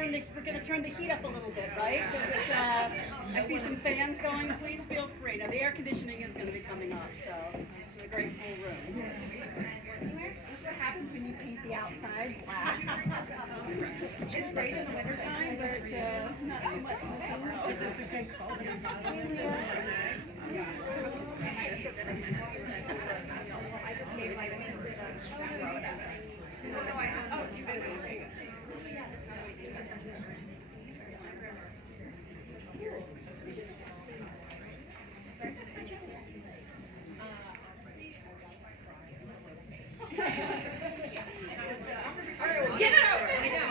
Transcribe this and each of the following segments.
we're gonna turn the heat up a little bit, right? Because I see some fans going. Please feel free. Now the air conditioning is going to be coming up, so it's a great full room. That's what happens when you paint the outside black. It's great in the wintertime, but not so much in the summer. It's a good color. I just gave like throw it at us. Oh, you guys are great. All right, well, give it over. I know.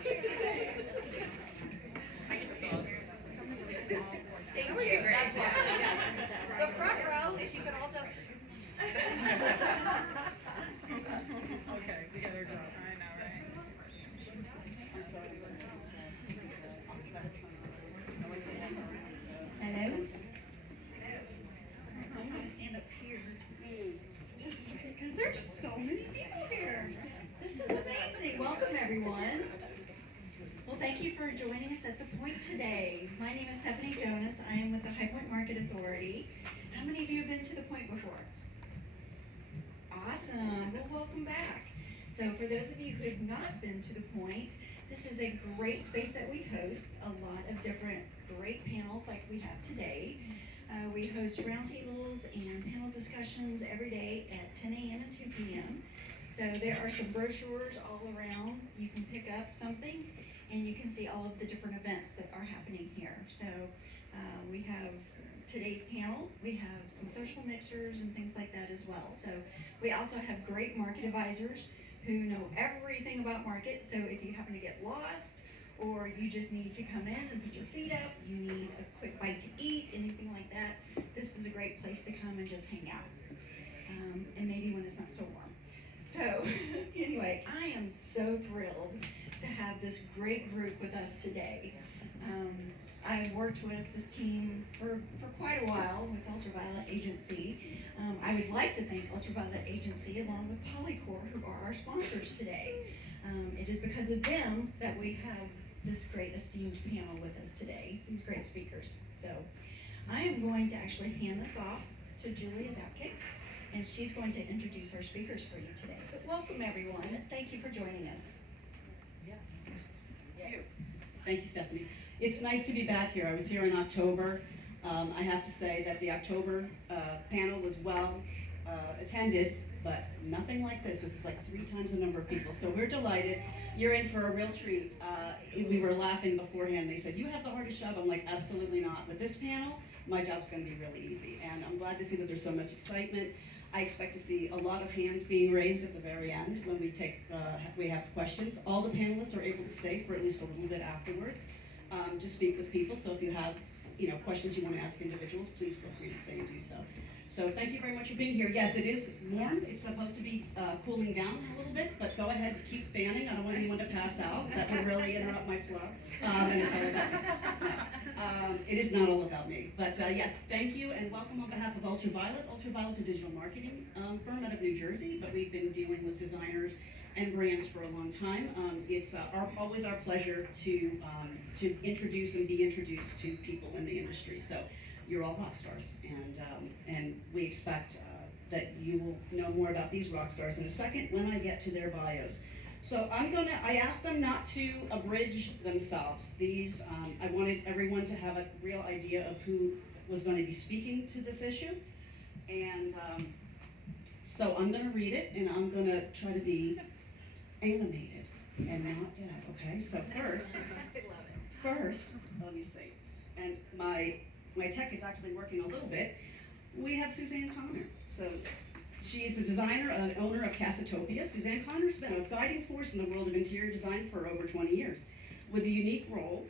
Thank you. That's it. The front row, if you could all just. Okay, we got our job. I know, right? Hello. I'm going to stand up here. Just because there's so many people here. This is amazing. Welcome, everyone. Well, thank you for joining us at The Point today. My name is Stephanie Jonas. I am with the High Point Market Authority. How many of you have been to The Point before? Awesome. Well, welcome back. So for those of you who have not been to The Point, this is a great space that we host a lot of different great panels like we have today. We host roundtables and panel discussions every day at 10 a.m. and 2 p.m. So there are some brochures all around. You can pick up something and you can see all of the different events that are happening here. So we have today's panel, we have some social mixers and things like that as well. So we also have great market advisors who know everything about market. So if you happen to get lost or you just need to come in and put your feet up, you need a quick bite to eat, anything like that, this is a great place to come and just hang out. And maybe when it's not so warm. So anyway, I am so thrilled to have this great group with us today. I've worked with this team for quite a while with Ultraviolet Agency. I would like to thank Ultraviolet Agency along with Polycore, who are our sponsors today. It is because of them that we have this great esteemed panel with us today, these great speakers. So I am going to actually hand this off to Julia Zapkick, and she's going to introduce our speakers for you today. But welcome everyone, thank you for joining us. Thank you, Stephanie. It's nice to be back here. I was here in October. I have to say that the October panel was well attended, but nothing like this. This is like 3 times the number of people. So we're delighted. You're in for a real treat. We were laughing beforehand. They said, you have the hardest job. I'm like, absolutely not. With this panel, my job's going to be really easy. And I'm glad to see that there's so much excitement. I expect to see a lot of hands being raised at the very end when we have questions. All the panelists are able to stay for at least a little bit afterwards to speak with people. So if you have questions you want to ask individuals, please feel free to stay and do so. So thank you very much for being here. Yes, it is warm. It's supposed to be cooling down a little bit, but go ahead, keep fanning. I don't want anyone to pass out. That would really interrupt my flow. And it's all about me. It is not all about me. But yes, thank you and welcome on behalf of Ultraviolet. Ultraviolet's a digital marketing firm out of New Jersey, but we've been dealing with designers and brands for a long time. It's always our pleasure to introduce and be introduced to people in the industry. So you're all rock stars, and we expect that you will know more about these rock stars in a second when I get to their bios. So I asked them not to abridge themselves. These, I wanted everyone to have a real idea of who was going to be speaking to this issue. And so I'm going to read it, and I'm going to try to be animated and not dead, okay? So first, let me see. And my tech is actually working a little bit. We have Suzanne Connor. So she is the designer and owner of Casatopia. Suzanne Connor's been a guiding force in the world of interior design for over 20 years. With a unique role,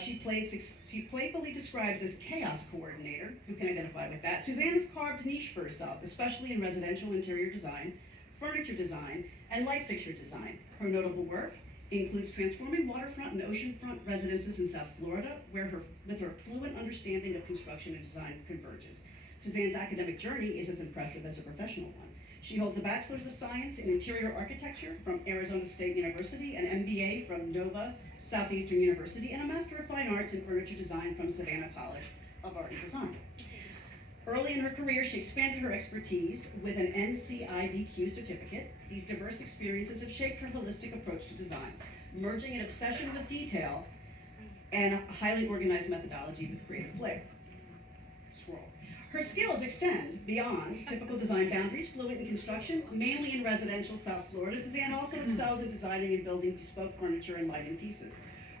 she playfully describes as chaos coordinator. Who can identify with that? Suzanne has carved a niche for herself, especially in residential interior design, furniture design, and light fixture design. Her notable work includes transforming waterfront and oceanfront residences in South Florida, with her fluent understanding of construction and design converges. Suzanne's academic journey is as impressive as a professional one. She holds a Bachelor's of Science in Interior Architecture from Arizona State University, an MBA from Nova Southeastern University, and a Master of Fine Arts in Furniture Design from Savannah College of Art and Design. Early in her career, she expanded her expertise with an NCIDQ certificate. These diverse experiences have shaped her holistic approach to design, merging an obsession with detail and a highly organized methodology with creative flair. Scroll. Her skills extend beyond typical design boundaries, fluent in construction, mainly in residential South Florida. Suzanne also excels in designing and building bespoke furniture and lighting pieces.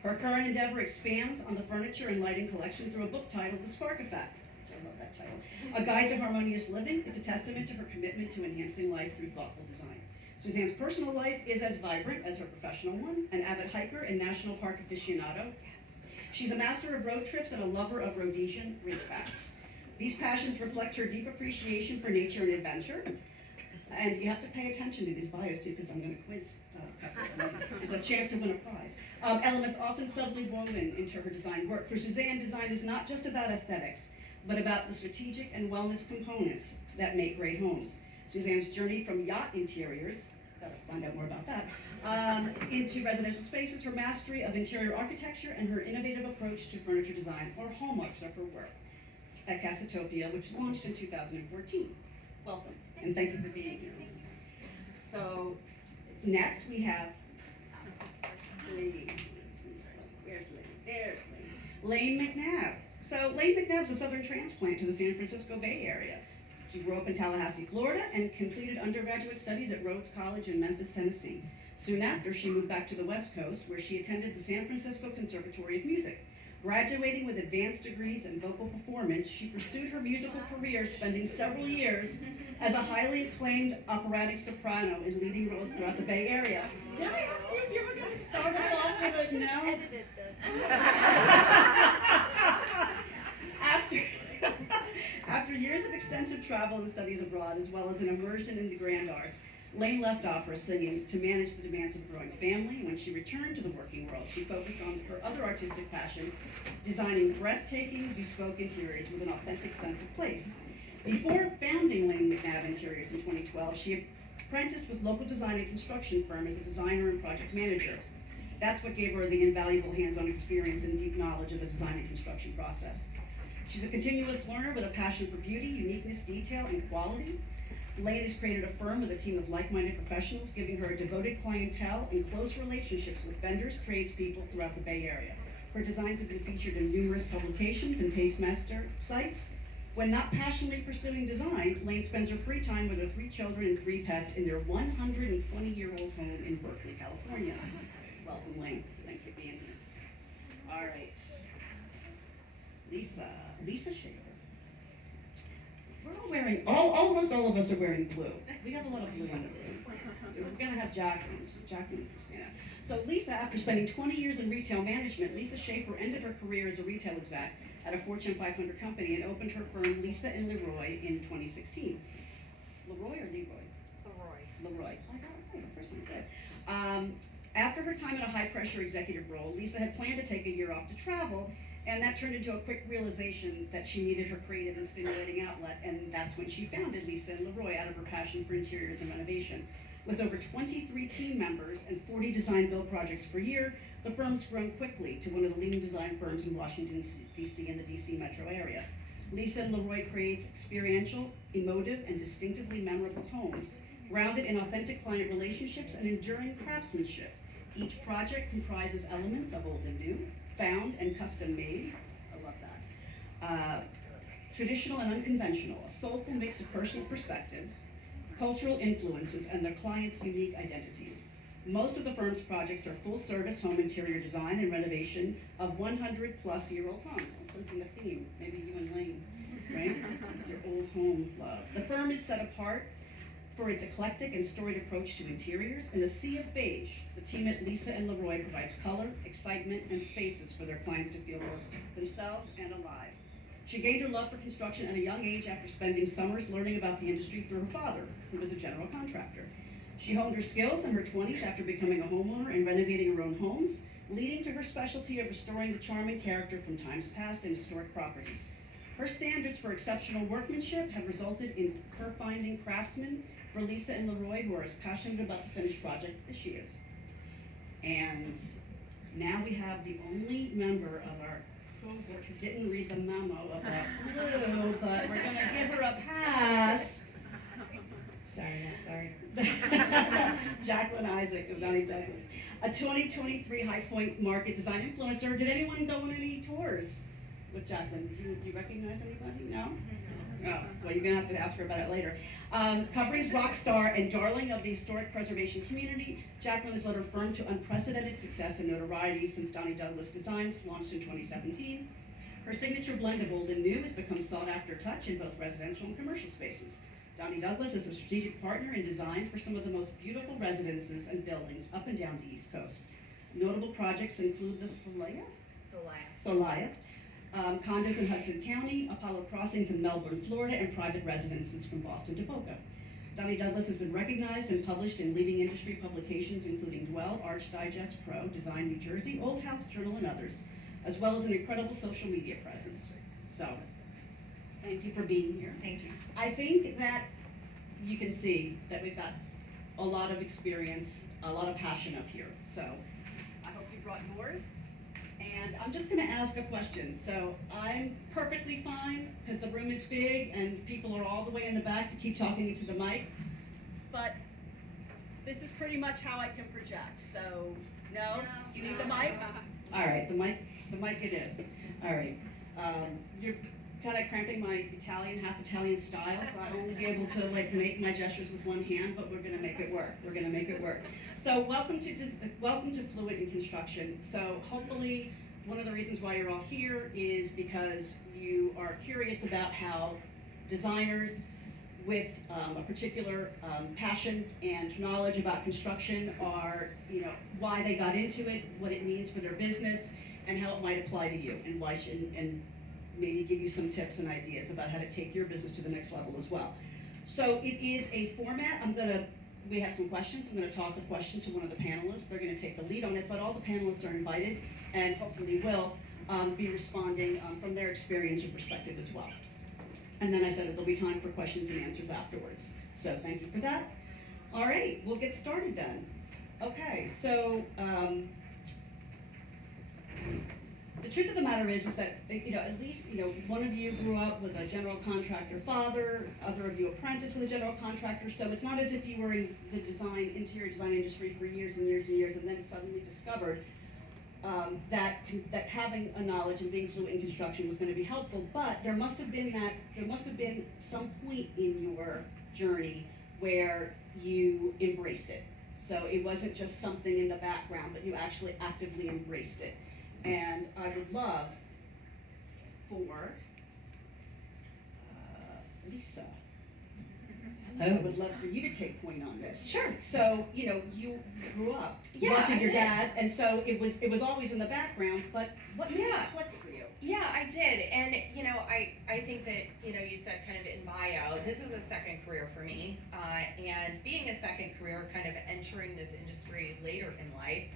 Her current endeavor expands on the furniture and lighting collection through a book titled The Spark Effect. I love that title. A Guide to Harmonious Living. It's a testament to her commitment to enhancing life through thoughtful design. Suzanne's personal life is as vibrant as her professional one, an avid hiker and national park aficionado. She's a master of road trips and a lover of Rhodesian ridgebacks. These passions reflect her deep appreciation for nature and adventure. And you have to pay attention to these bios too, because I'm going to quiz a couple of them. There's a chance to win a prize. Elements often subtly woven into her design work. For Suzanne, design is not just about aesthetics, but about the strategic and wellness components that make great homes. Suzanne's journey from yacht interiors, gotta find out more about that, into residential spaces, her mastery of interior architecture, and her innovative approach to furniture design are hallmarks of her work at Casatopia, which launched in 2014. Welcome, and thank you for being here. So, next we have Lane. Where's Lane? There's Lane. Lane McNabb. So, Lane McNabb's a Southern transplant to the San Francisco Bay Area. She grew up in Tallahassee, Florida, and completed undergraduate studies at Rhodes College in Memphis, Tennessee. Soon after, she moved back to the West Coast, where she attended the San Francisco Conservatory of Music. Graduating with advanced degrees in vocal performance, she pursued her musical career, spending several years as a highly acclaimed operatic soprano in leading roles throughout the Bay Area. Did I ask you if you were going to start us off with a no? Edited this. After years of extensive travel and studies abroad, as well as an immersion in the grand arts, Lane left opera singing to manage the demands of a growing family. When she returned to the working world, she focused on her other artistic passion, designing breathtaking, bespoke interiors with an authentic sense of place. Before founding Lane McNabb Interiors in 2012, she apprenticed with local design and construction firm as a designer and project manager. That's what gave her the invaluable hands-on experience and deep knowledge of the design and construction process. She's a continuous learner with a passion for beauty, uniqueness, detail, and quality. Lane has created a firm with a team of like-minded professionals, giving her a devoted clientele and close relationships with vendors, tradespeople throughout the Bay Area. Her designs have been featured in numerous publications and Tastemaster sites. When not passionately pursuing design, Lane spends her free time with her 3 children and 3 pets in their 120-year-old home in Berkeley, California. Welcome, Lane. Thanks for being here. All right. Lisa Schaefer. We're all wearing, almost all of us are wearing blue. We have a lot of blue in the room. We're gonna have Jacqueline to stand up. So Lisa, after spending 20 years in retail management, Lisa Schaefer ended her career as a retail exec at a Fortune 500 company and opened her firm Lisa and Leroy in 2016. Leroy or Leroy? Leroy. I got it right the first time, good. After her time in a high-pressure executive role, Lisa had planned to take a year off to travel, and that turned into a quick realization that she needed her creative and stimulating outlet, and that's when she founded Lisa and Leroy out of her passion for interiors and renovation. With over 23 team members and 40 design build projects per year, the firm's grown quickly to one of the leading design firms in Washington, D.C. and the D.C. metro area. Lisa and Leroy creates experiential, emotive, and distinctively memorable homes, grounded in authentic client relationships and enduring craftsmanship. Each project comprises elements of old and new, found and custom made. I love that. Traditional and unconventional, a soulful mix of personal perspectives, cultural influences, and their clients' unique identities. Most of the firm's projects are full-service home interior design and renovation of 100-plus-year-old homes. I'm sensing a theme, maybe you and Lane, right? Your old home love. The firm is set apart for its eclectic and storied approach to interiors. In a sea of beige, the team at Lisa and Leroy provides color, excitement, and spaces for their clients to feel most themselves and alive. She gained her love for construction at a young age after spending summers learning about the industry through her father, who was a general contractor. She honed her skills in her 20s after becoming a homeowner and renovating her own homes, leading to her specialty of restoring the charm and character from times past in historic properties. Her standards for exceptional workmanship have resulted in her finding craftsmen for Lisa and Leroy, who are as passionate about the finished project as she is. And now we have the only member of our cohort who didn't read the memo about blue, but we're gonna give her a pass. Sorry, not sorry. Jacqueline Isaac of Donnie Douglas. A 2023 High Point Market Design Influencer. Did anyone go on any tours with Jacqueline? Do you recognize anybody? No? Oh, well, you're gonna have to ask her about it later. Company's rock star and darling of the historic preservation community, Jacqueline has led her firm to unprecedented success and notoriety since Donnie Douglas Designs launched in 2017. Her signature blend of old and new has become sought after touch in both residential and commercial spaces. Donnie Douglas is a strategic partner in design for some of the most beautiful residences and buildings up and down the East Coast. Notable projects include the Solaya, condos in Hudson County, Apollo Crossings in Melbourne, Florida, and private residences from Boston to Boca. Donnie Douglas has been recognized and published in leading industry publications including Dwell, Arch Digest Pro, Design New Jersey, Old House Journal, and others, as well as an incredible social media presence. So, thank you for being here. Thank you. I think that you can see that we've got a lot of experience, a lot of passion up here. So, I hope you brought yours. And I'm just gonna ask a question. So I'm perfectly fine, because the room is big and people are all the way in the back to keep talking into the mic. But this is pretty much how I can project. So, no? You need the mic? All right, the mic it is. All right. You're kind of cramping my Italian, half Italian style, so I'll only be able to like make my gestures with one hand, but we're gonna make it work. We're gonna make it work. So welcome to Fluent in Construction. So hopefully, one of the reasons why you're all here is because you are curious about how designers with a particular passion and knowledge about construction are, why they got into it, what it means for their business, and how it might apply to you, and and maybe give you some tips and ideas about how to take your business to the next level as well. So it is a format. We have some questions. I'm gonna toss a question to one of the panelists. They're gonna take the lead on it, but all the panelists are invited and hopefully will be responding from their experience and perspective as well. And then I said there'll be time for questions and answers afterwards. So thank you for that. All right, we'll get started then. Okay, so the truth of the matter is that, at least, one of you grew up with a general contractor father, other of you apprenticed with a general contractor, so it's not as if you were in the interior design industry for years and years and years and then suddenly discovered that having a knowledge and being fluent in construction was going to be helpful, but there must have been some point in your journey where you embraced it. So it wasn't just something in the background, but you actually actively embraced it. And I would love for Lisa. I would love for you to take point on this. Sure. So, you grew up watching your dad, and so it was always in the background, but what made it click for you? Yeah, I did. And, I think that, you said kind of in bio, this is a second career for me. And being a second career, kind of entering this industry later in life,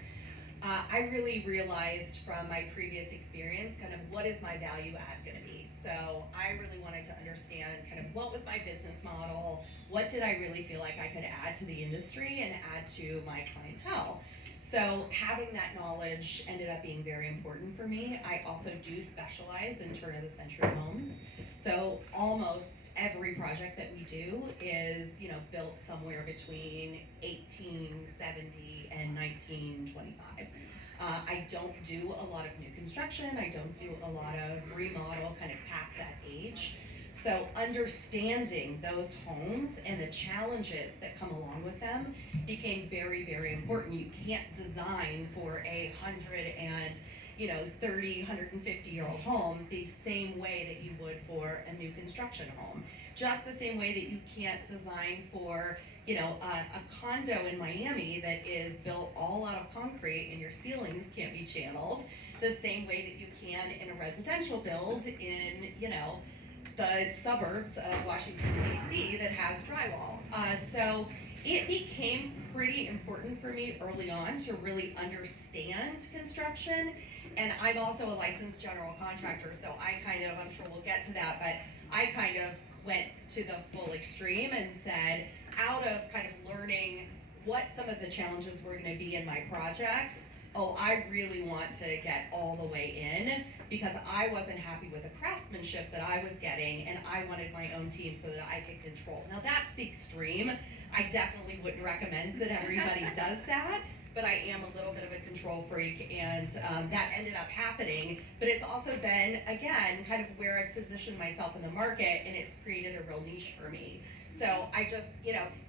I really realized from my previous experience kind of what is my value add going to be. So I really wanted to understand kind of what was my business model, what did I really feel like I could add to the industry and add to my clientele. So having that knowledge ended up being very important for me. I also do specialize in turn of the century homes. So almost every project that we do is, built somewhere between 1870 and 1925. I don't do a lot of new construction. I don't do a lot of remodel kind of past that age. So understanding those homes and the challenges that come along with them became very, very important. You can't design for a 150-year-old home the same way that you would for a new construction home. Just the same way that you can't design for, a condo in Miami that is built all out of concrete and your ceilings can't be channeled, the same way that you can in a residential build in, the suburbs of Washington, D.C. that has drywall. So it became pretty important for me early on to really understand construction. And I'm also a licensed general contractor, so I'm sure we'll get to that, but I kind of went to the full extreme and said, out of kind of learning what some of the challenges were going to be in my projects, oh, I really want to get all the way in because I wasn't happy with the craftsmanship that I was getting, and I wanted my own team so that I could control. Now that's the extreme. I definitely wouldn't recommend that everybody does that, but I am a little bit of a control freak, and that ended up happening. But it's also been, again, kind of where I've positioned myself in the market, and it's created a real niche for me. So I just,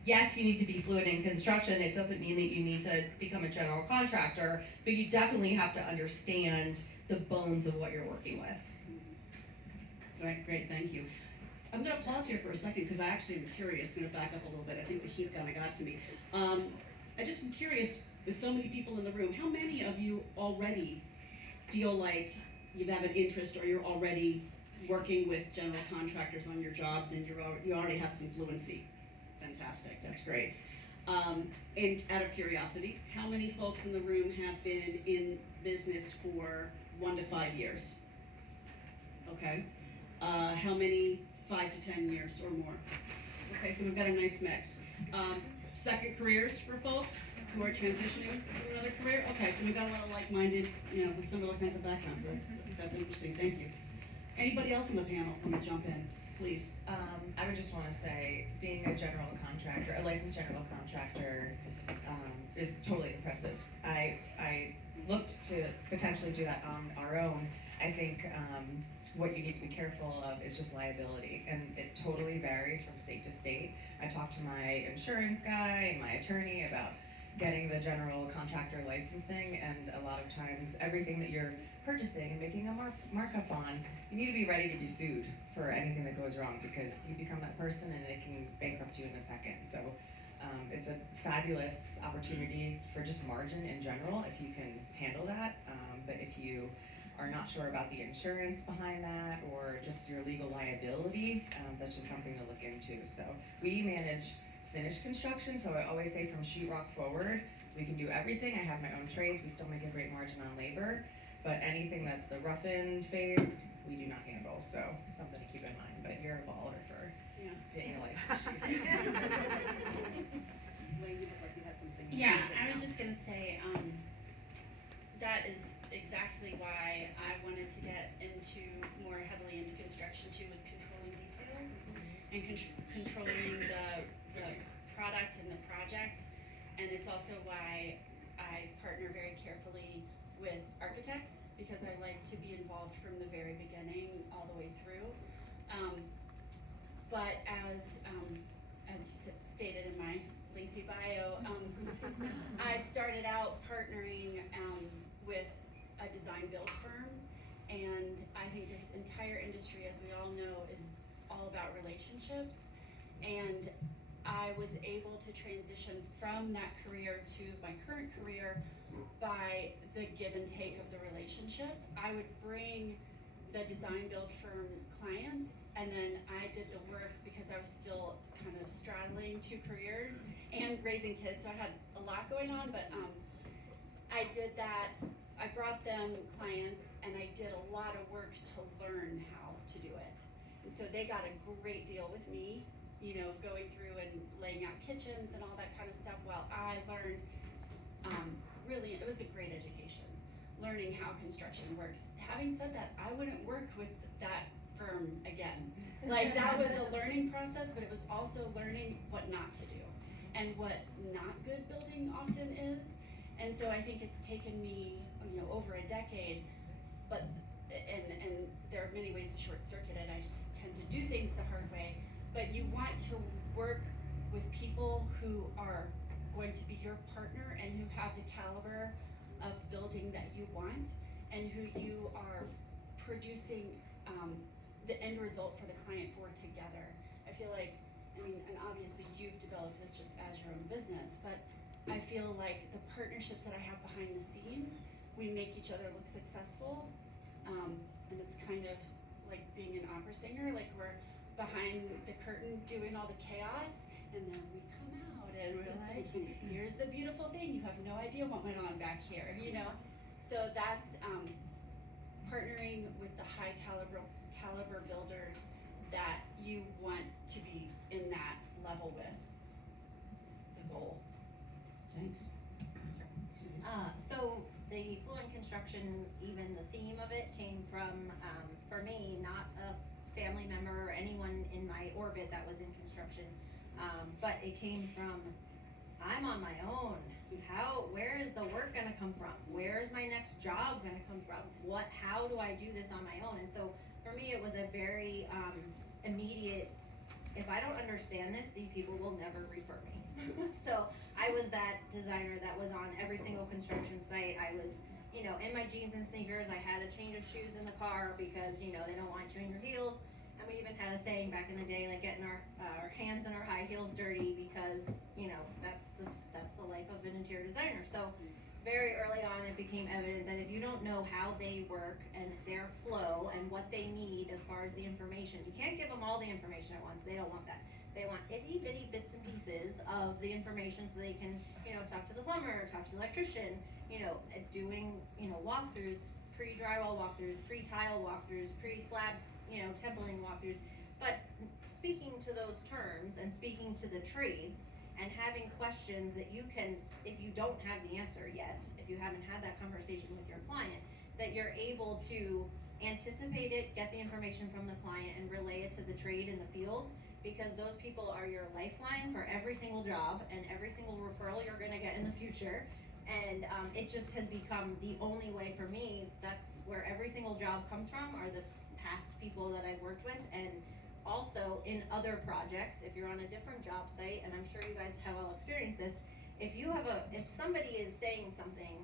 yes, you need to be fluent in construction. It doesn't mean that you need to become a general contractor, but you definitely have to understand the bones of what you're working with. Great, thank you. I'm gonna pause here for a second because I actually am curious. I'm gonna back up a little bit. I think the heat kind of got to me. I just am curious, with so many people in the room, how many of you already feel like you have an interest or you're already working with general contractors on your jobs and you already have some fluency? Fantastic, that's great. And out of curiosity, how many folks in the room have been in business for 1 to 5 years? Okay. How many 5 to 10 years or more? Okay, so we've got a nice mix. Second careers for folks who are transitioning to another career? Okay, so we've got a lot of like-minded, with similar kinds of backgrounds, so that's interesting, thank you. Anybody else on the panel want to jump in, please? I would just want to say, being a general contractor, a licensed general contractor, is totally impressive. I looked to potentially do that on our own. I think what you need to be careful of is just liability, and it totally varies from state to state. I talked to my insurance guy and my attorney about getting the general contractor licensing, and a lot of times everything that you're purchasing and making a markup on, you need to be ready to be sued for anything that goes wrong, because you become that person and it can bankrupt you in a second. So it's a fabulous opportunity for just margin in general if you can handle that, but if you are not sure about the insurance behind that or just your legal liability, that's just something to look into. So we manage finished construction, so I always say from sheetrock forward, we can do everything. I have my own trades, we still make a great margin on labor, but anything that's the rough-in phase, we do not handle, so something to keep in mind. But you're a baller for being a licensed. Wayne, you look like you had something. Yeah, I was just gonna say, that is exactly why I wanted to get more heavily into construction too, was controlling details and controlling the product and the project. And it's also why I partner very carefully with architects, because I like to be involved from the very beginning all the way through. But as you stated in my lengthy bio, I started out partnering with a design build firm, and I think this entire industry, as we all know, is all about relationships. And I was able to transition from that career to my current career by the give and take of the relationship. I would bring the design build firm clients, and then I did the work because I was still kind of straddling 2 careers and raising kids, so I had a lot going on, but I did that. I brought them clients, and I did a lot of work to learn how to do it. And so they got a great deal with me, going through and laying out kitchens and all that kind of stuff, while I learned, really, it was a great education, learning how construction works. Having said that, I wouldn't work with that firm again. Like, that was a learning process, but it was also learning what not to do and what not good building often is. And so I think it's taken me, over a decade, but, and there are many ways to short circuit it. I just tend to do things the hard way. But you want to work with people who are going to be your partner and who have the caliber of building that you want, and who you are producing the end result for the client for together. I feel like, and obviously you've developed this just as your own business, but I feel like the partnerships that I have behind the scenes, we make each other look successful, and it's kind of like being an opera singer, like we're behind the curtain doing all the chaos, and then we come out and we're like, here's the beautiful thing, you have no idea what went on back here, So that's partnering with the high caliber builders that you want to be in that level with the goal. Thanks. So the fluent construction, even the theme of it came from, for me, not a family member or anyone in my orbit that was in construction. But it came from, I'm on my own. Where is the work gonna come from? Where's my next job gonna come from? How do I do this on my own? And so for me, it was a very, immediate, if I don't understand this, these people will never refer me. So I was that designer that was on every single construction site. I was, in my jeans and sneakers. I had a change of shoes in the car because, they don't want you in your heels. And we even had a saying back in the day, like getting our hands and our high heels dirty because, that's the life of an interior designer. So very early on, it became evident that if you don't know how they work and their flow and what they need as far as the information, you can't give them all the information at once. They don't want that. They want itty bitty bits and pieces of the information so they can, talk to the plumber, talk to the electrician, doing, walkthroughs, pre-drywall walkthroughs, pre-tile walkthroughs, pre-slab, templing walkthroughs. But speaking to those terms and speaking to the trades and having questions that you can, if you don't have the answer yet, if you haven't had that conversation with your client, that you're able to anticipate it, get the information from the client and relay it to the trade in the field, because those people are your lifeline for every single job and every single referral you're gonna get in the future. And it just has become the only way for me. That's where every single job comes from, are the past people that I've worked with. And also in other projects, if you're on a different job site, and I'm sure you guys have all experienced this, if somebody is saying something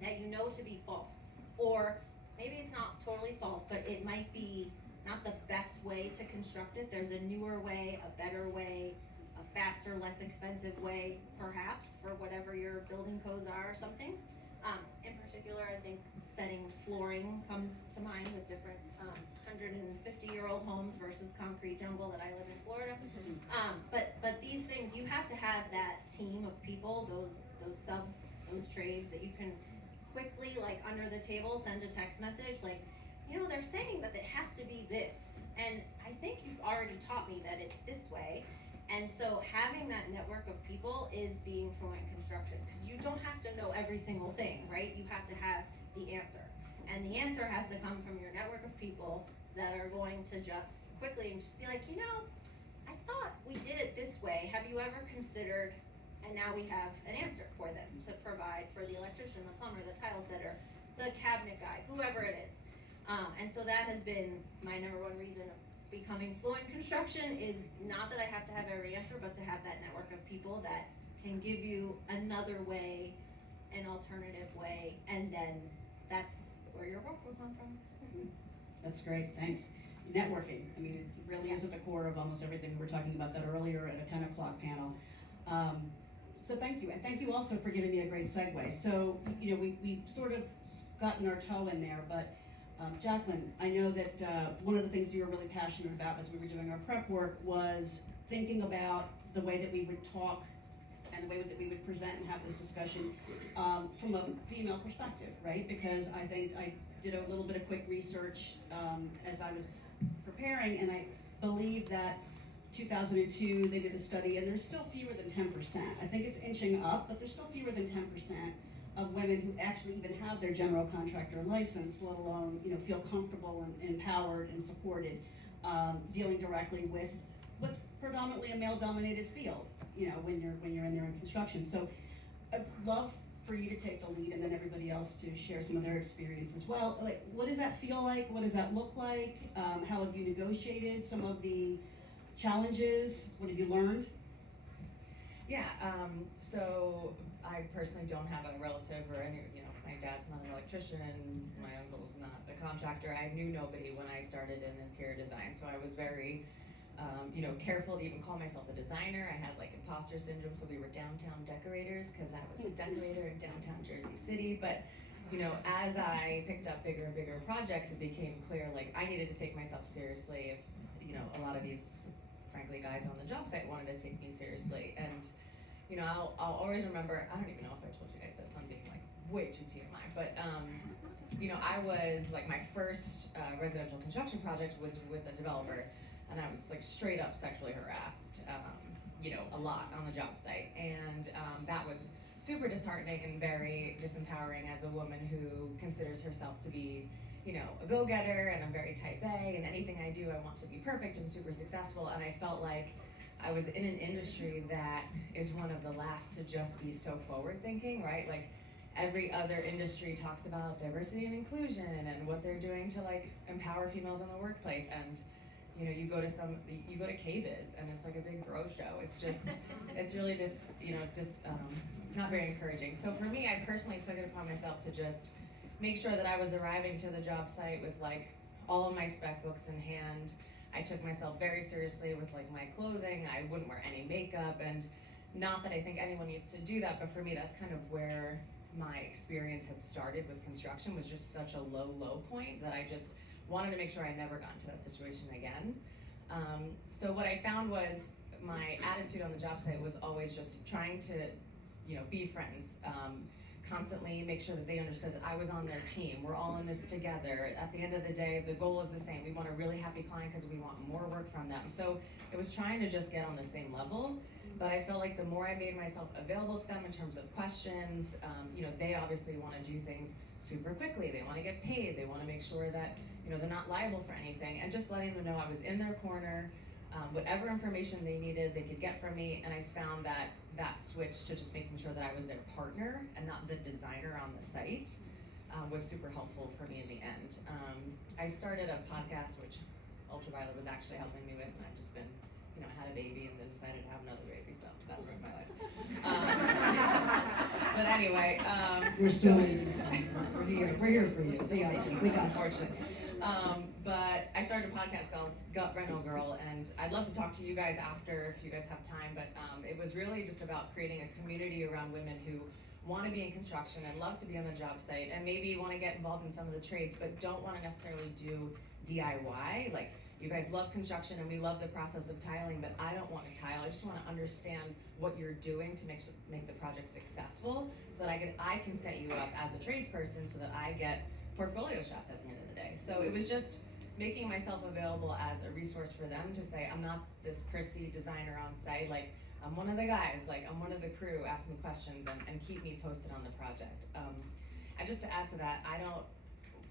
that you know to be false, or maybe it's not totally false, but it might be not the best way to construct it. There's a newer way, a better way, a faster, less expensive way, perhaps, for whatever your building codes are or something. In particular, I think setting flooring comes to mind with different 150-year-old homes versus concrete jungle that I live in Florida. But these things, you have to have that team of people, those subs, those trades that you can quickly, like under the table, send a text message like, they're saying that it has to be this. And I think you've already taught me that it's this way. And so having that network of people is being fluent in construction, because you don't have to know every single thing, right? You have to have the answer. And the answer has to come from your network of people that are going to just quickly and just be like, I thought we did it this way. Have you ever considered? And now we have an answer for them to provide for the electrician, the plumber, the tile setter, the cabinet guy, whoever it is. And so that has been my number one reason of becoming fluent in construction, is not that I have to have every answer, but to have that network of people that can give you another way, an alternative way, and then that's where your work will come from. That's great, thanks. Networking, I mean, it really is at the core of almost everything. We were talking about that earlier at a 10 o'clock panel. So thank you, and thank you also for giving me a great segue. So, we sort of gotten our toe in there, but Jacqueline, I know that one of the things you were really passionate about as we were doing our prep work was thinking about the way that we would talk and the way that we would present and have this discussion from a female perspective, right? Because I think I did a little bit of quick research as I was preparing, and I believe that 2002 they did a study, and there's still fewer than 10%. I think it's inching up, but there's still fewer than 10% of women who actually even have their general contractor license, let alone feel comfortable and empowered and supported, dealing directly with what's predominantly a male-dominated field. When you're in there in construction. So I'd love for you to take the lead, and then everybody else to share some of their experience as well. Like, what does that feel like? What does that look like? How have you negotiated some of the challenges? What have you learned? Yeah, so I personally don't have a relative or any, my dad's not an electrician, my uncle's not a contractor. I knew nobody when I started in interior design, so I was very, careful to even call myself a designer. I had like imposter syndrome, so we were downtown decorators because I was a decorator in downtown Jersey City. But, as I picked up bigger and bigger projects, it became clear like I needed to take myself seriously if, a lot of these, frankly, guys on the job site wanted to take me seriously. And, I'll always remember, I don't even know if I told you guys this, I'm being like way too TMI, but, I was like, my first residential construction project was with a developer and I was like straight up sexually harassed, a lot on the job site, and that was super disheartening and very disempowering as a woman who considers herself to be, a go-getter, and I'm very type A, and anything I do I want to be perfect and super successful, and I felt like I was in an industry that is one of the last to just be so forward-thinking, right? Like every other industry talks about diversity and inclusion and what they're doing to like empower females in the workplace, and you go to KBIS and it's like a big bro show. It's just, it's really just, not very encouraging. So for me, I personally took it upon myself to just make sure that I was arriving to the job site with like all of my spec books in hand. I took myself very seriously with like my clothing. I wouldn't wear any makeup, and not that I think anyone needs to do that, but for me that's kind of where my experience had started with construction, was just such a low point that I just wanted to make sure I never got into that situation again. So what I found was my attitude on the job site was always just trying to, be friends, constantly make sure that they understood that I was on their team. We're all in this together. At the end of the day, the goal is the same. We want a really happy client because we want more work from them. So it was trying to just get on the same level, but I felt like the more I made myself available to them in terms of questions, they obviously want to do things super quickly. They want to get paid. They want to make sure that, they're not liable for anything, and just letting them know I was in their corner. Whatever information they needed, they could get from me, and I found that switch to just making sure that I was their partner and not the designer on the site was super helpful for me in the end. I started a podcast, which Ultraviolet was actually helping me with, and I've just been, I had a baby and then decided to have another baby, so that ruined my life. But anyway, We're still we're here for you. We got you. Unfortunately. But I started a podcast called Gut Rental Girl, and I'd love to talk to you guys after if you guys have time, but it was really just about creating a community around women who want to be in construction and love to be on the job site and maybe want to get involved in some of the trades but don't want to necessarily do DIY. Like, you guys love construction and we love the process of tiling, but I don't want to tile. I just want to understand what you're doing to make the project successful, so that I can set you up as a tradesperson so that I get portfolio shots at the end of the day. So it was just making myself available as a resource for them to say, I'm not this prissy designer on site, like I'm one of the guys, like I'm one of the crew, ask me questions and keep me posted on the project. And just to add to that,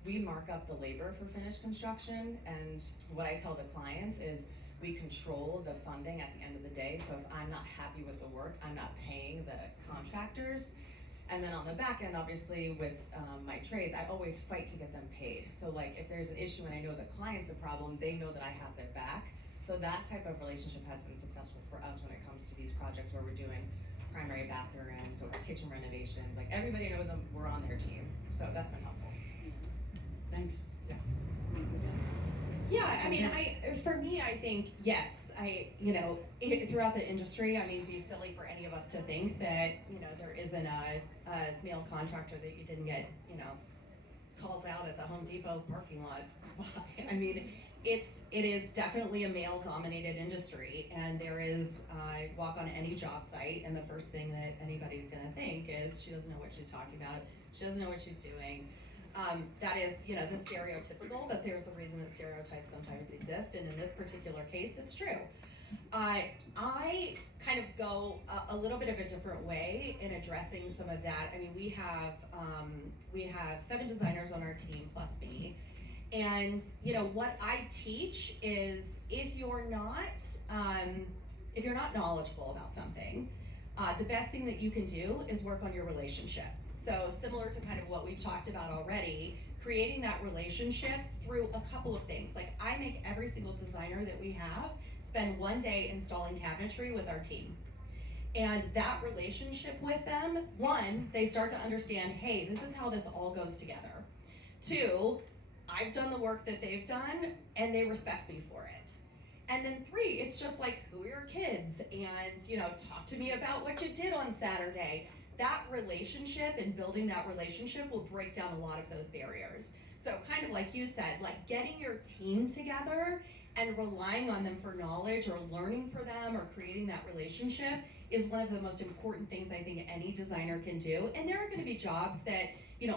we mark up the labor for finished construction, and what I tell the clients is we control the funding at the end of the day. So if I'm not happy with the work, I'm not paying the contractors. And then on the back end, obviously with my trades, I always fight to get them paid. So like if there's an issue and I know the client's a problem, they know that I have their back. So that type of relationship has been successful for us when it comes to these projects where we're doing primary bathrooms or kitchen renovations. Like everybody knows we're on their team. So that's been helpful. Thanks. Yeah, I mean, for me, I think, yes, throughout the industry, I mean, it'd be silly for any of us to think that, there isn't a male contractor that you didn't get, called out at the Home Depot parking lot. I mean, it is definitely a male-dominated industry, and there is, walk on any job site, and the first thing that anybody's gonna think is, she doesn't know what she's talking about, she doesn't know what she's doing. That is, the stereotypical, but there's a reason that stereotypes sometimes exist, and in this particular case, it's true. I kind of go a little bit of a different way in addressing some of that. I mean, we have 7 designers on our team plus me, and what I teach is if you're not knowledgeable about something, the best thing that you can do is work on your relationship. So similar to kind of what we've talked about already, creating that relationship through a couple of things. Like I make every single designer that we have spend one day installing cabinetry with our team. And that relationship with them, 1, they start to understand, hey, this is how this all goes together. 2, I've done the work that they've done and they respect me for it. And then 3, it's just like, who are your kids? And, talk to me about what you did on Saturday. That relationship and building that relationship will break down a lot of those barriers. So kind of like you said, like getting your team together and relying on them for knowledge or learning for them or creating that relationship is one of the most important things I think any designer can do. And there are going to be jobs that,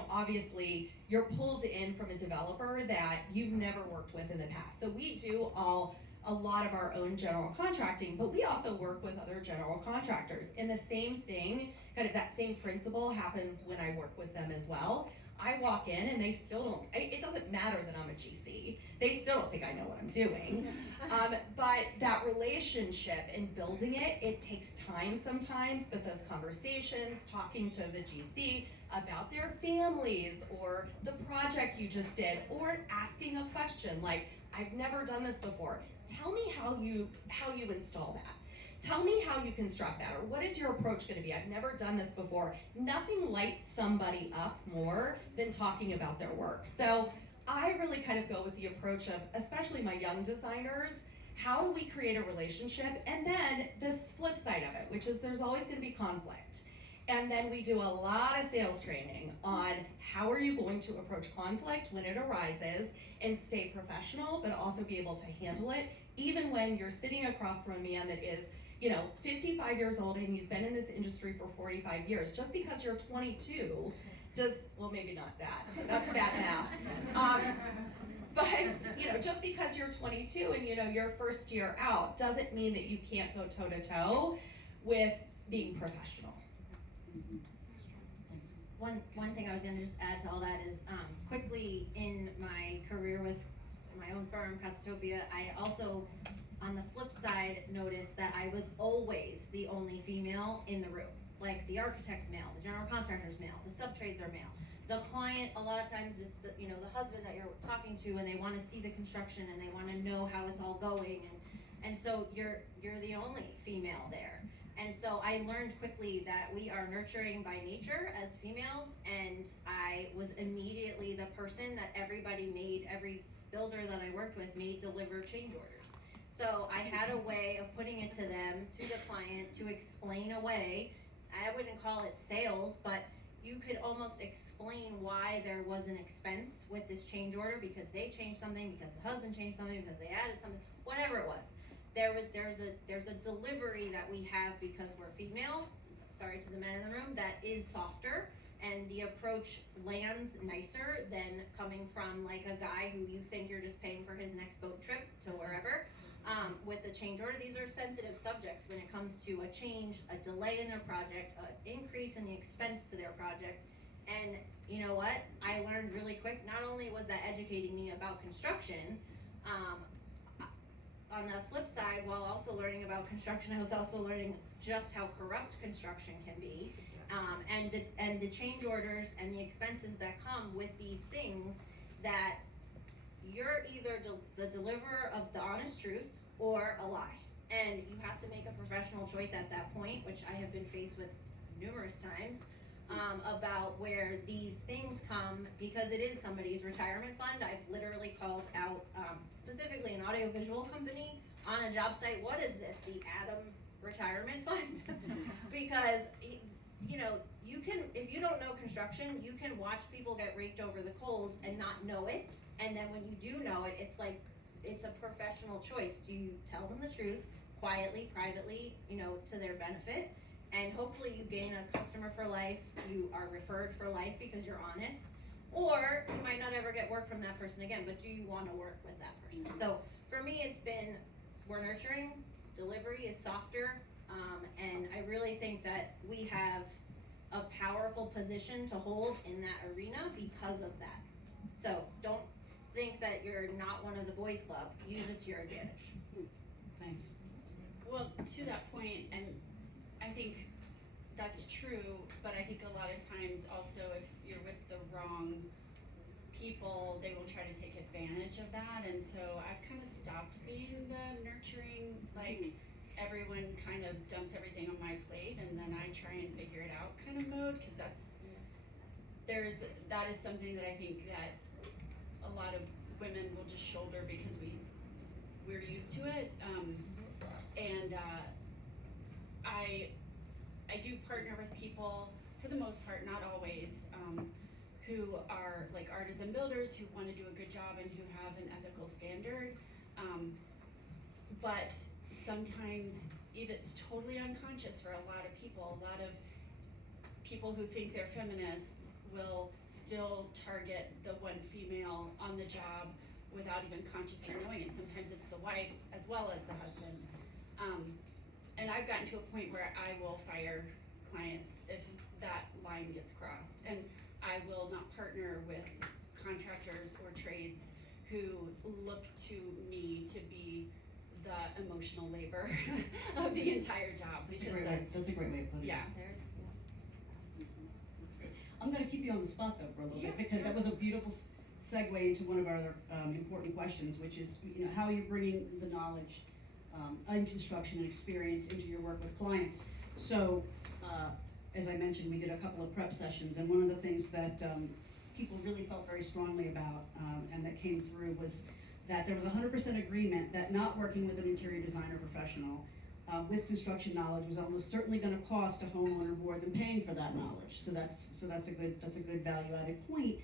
obviously you're pulled in from a developer that you've never worked with in the past. So we do all a lot of our own general contracting, but we also work with other general contractors. And the same thing, kind of that same principle happens when I work with them as well. I walk in and they still don't, it doesn't matter that I'm a GC. They still don't think I know what I'm doing. But that relationship and building it, it takes time sometimes, but those conversations, talking to the GC about their families or the project you just did, or asking a question like, I've never done this before. Tell me how you install that. Tell me how you construct that, or what is your approach gonna be? I've never done this before. Nothing lights somebody up more than talking about their work. So I really kind of go with the approach of, especially my young designers, how do we create a relationship? And then the flip side of it, which is there's always gonna be conflict. And then we do a lot of sales training on how are you going to approach conflict when it arises and stay professional, but also be able to handle it, even when you're sitting across from a man that is, 55 years old and he's been in this industry for 45 years. Just because you're 22 well, maybe not that, that's bad math. But, just because you're 22 and, your first year out doesn't mean that you can't go toe to toe with being professional. One thing I was gonna just add to all that is, quickly in my career with my own firm, Custopia, I also, on the flip side, noticed that I was always the only female in the room. Like, the architect's male, the general contractor's male, the subtrades are male. The client, a lot of times it's the husband that you're talking to, and they wanna see the construction and they wanna know how it's all going, and so you're the only female there. And so I learned quickly that we are nurturing by nature as females, and I was immediately the person that every builder that I worked with made deliver change orders. So I had a way of putting it to them, to the client, to explain away. I wouldn't call it sales, but you could almost explain why there was an expense with this change order, because they changed something, because the husband changed something, because they added something, whatever it was. There's a delivery that we have because we're female, sorry to the men in the room, that is softer, and the approach lands nicer than coming from like a guy who you think you're just paying for his next boat trip to wherever. With the change order, these are sensitive subjects when it comes to a change, a delay in their project, an increase in the expense to their project. And you know what? I learned really quick, not only was that educating me about construction, on the flip side, while also learning about construction, I was also learning just how corrupt construction can be, and the change orders and the expenses that come with these things, that you're either the deliverer of the honest truth or a lie, and you have to make a professional choice at that point, which I have been faced with numerous times, about where these things come, because it is somebody's retirement fund. I've literally called out, specifically an audiovisual company on a job site, what is this, the Adam retirement fund? Because, you can, if you don't know construction, you can watch people get raked over the coals and not know it, and then when you do know it, it's like, it's a professional choice. Do you tell them the truth, quietly, privately, to their benefit? And hopefully you gain a customer for life, you are referred for life because you're honest, or you might not ever get work from that person again, but do you wanna work with that person? So for me, it's been, we're nurturing, delivery is softer, and I really think that we have a powerful position to hold in that arena because of that. So don't think that you're not one of the boys club, use it to your advantage. Thanks. Well, to that point, and I think that's true, but I think a lot of times also if you're with the wrong people, they will try to take advantage of that, and so I've kind of stopped being the nurturing, like everyone kind of dumps everything on my plate and then I try and figure it out kind of mode, because that is something that I think that a lot of women will just shoulder because we're used to it, and I do partner with people, for the most part, not always, who are like artisan builders who want to do a good job and who have an ethical standard, but sometimes it's totally unconscious for a lot of people who think they're feminists will still target the one female on the job without even consciously knowing it. Sometimes it's the wife as well as the husband. And I've gotten to a point where I will fire clients if that line gets crossed. And I will not partner with contractors or trades who look to me to be the emotional labor of the entire job, because That's a great way of putting it. yeah. There's, I'm gonna keep you on the spot though for a little Yeah, bit, because that was a beautiful segue into one of our other important questions, which is, you know, how you're bringing the knowledge in construction and experience into your work with clients. So, as I mentioned, we did a couple of prep sessions, and one of the things that people really felt very strongly about, and that came through, was that there was 100% agreement that not working with an interior designer professional with construction knowledge was almost certainly going to cost a homeowner more than paying for that knowledge. So that's a good value added point.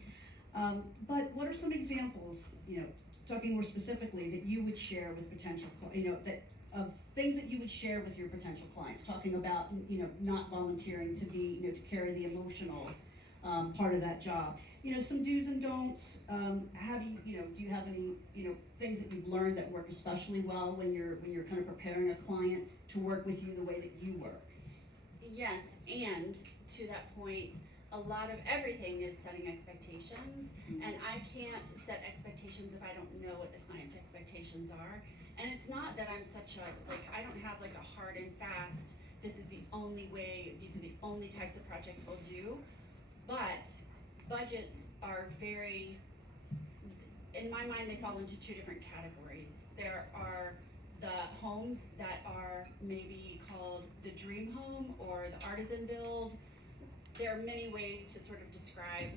But what are some examples, you know, talking more specifically, that you would share with potential, you know, that of things that you would share with your potential clients, talking about, you know, not volunteering to be, you know, to carry the emotional part of that job. You know, some do's and don'ts. How do you have any, you know, things that you've learned that work especially well when you're kind of preparing a client to work with you the way that you work? Yes, and to that point, a lot of everything is setting expectations, and I can't set expectations if I don't know what the client's expectations are. And it's not that I'm such a, like, I don't have like a hard and fast, this is the only way, these are the only types of projects we'll do, but budgets are very, in my mind, they fall into two different categories. There are the homes that are maybe called the dream home or the artisan build. There are many ways to sort of describe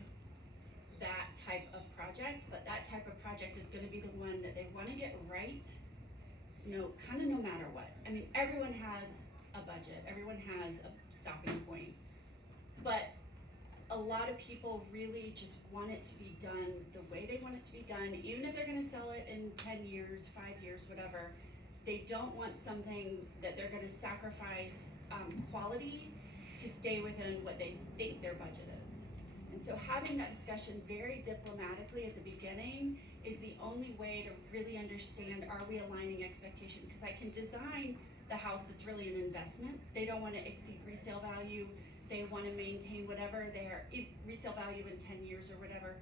that type of project, but that type of project is gonna be the one that they wanna get right, you know, kind of no matter what. I mean, everyone has a budget, everyone has a stopping point, but a lot of people really just want it to be done the way they want it to be done, even if they're gonna sell it in 10 years, 5 years, whatever. They don't want something that they're gonna sacrifice quality to stay within what they think their budget is. And so having that discussion very diplomatically at the beginning is the only way to really understand, are we aligning expectation? Because I can design the house that's really an investment. They don't wanna exceed resale value. They wanna maintain whatever their resale value in 10 years or whatever.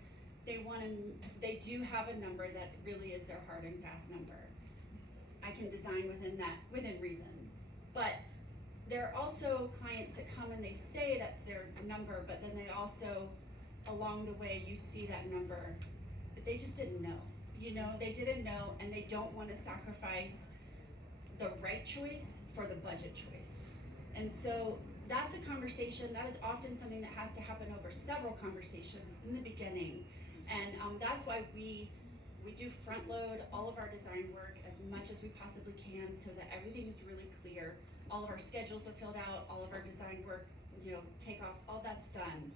They do have a number that really is their hard and fast number. I can design within that, within reason. But there are also clients that come and they say that's their number, but then they also, along the way, you see that number, but they just didn't know. You know, they didn't know, and they don't wanna sacrifice the right choice for the budget choice. And so that's a conversation, that is often something that has to happen over several conversations in the beginning. And that's why we do front load all of our design work as much as we possibly can so that everything is really clear. All of our schedules are filled out, all of our design work, you know, takeoffs, all that's done.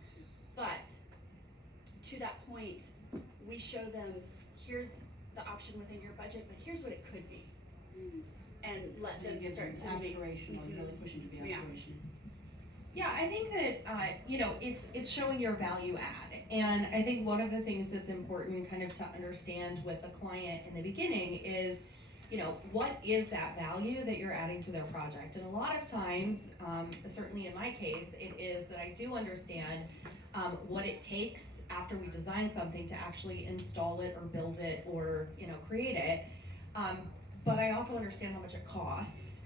But to that point, we show them, here's the option within your budget, but here's what it could be. And let them start to make. Aspirational, you're really pushing to be Yeah. aspirational. Yeah, I think that, you know, it's showing your value add. And I think one of the things that's important kind of to understand with the client in the beginning is, you know, what is that value that you're adding to their project? And a lot of times, certainly in my case, it is that I do understand what it takes after we design something to actually install it or build it or, you know, create it. But I also understand how much it costs.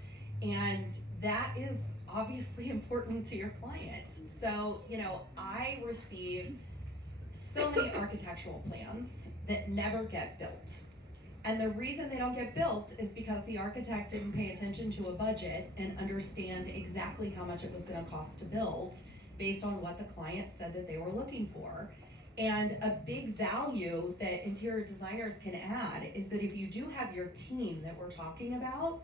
And that is obviously important to your client. So, you know, I receive so many architectural plans that never get built. And the reason they don't get built is because the architect didn't pay attention to a budget and understand exactly how much it was gonna cost to build based on what the client said that they were looking for. And a big value that interior designers can add is that if you do have your team that we're talking about,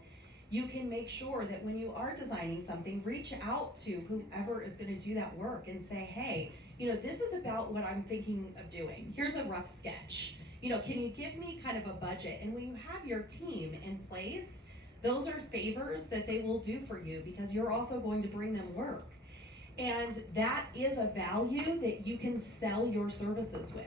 you can make sure that when you are designing something, reach out to whoever is gonna do that work and say, hey, you know, this is about what I'm thinking of doing. Here's a rough sketch. You know, can you give me kind of a budget? And when you have your team in place, those are favors that they will do for you because you're also going to bring them work. And that is a value that you can sell your services with.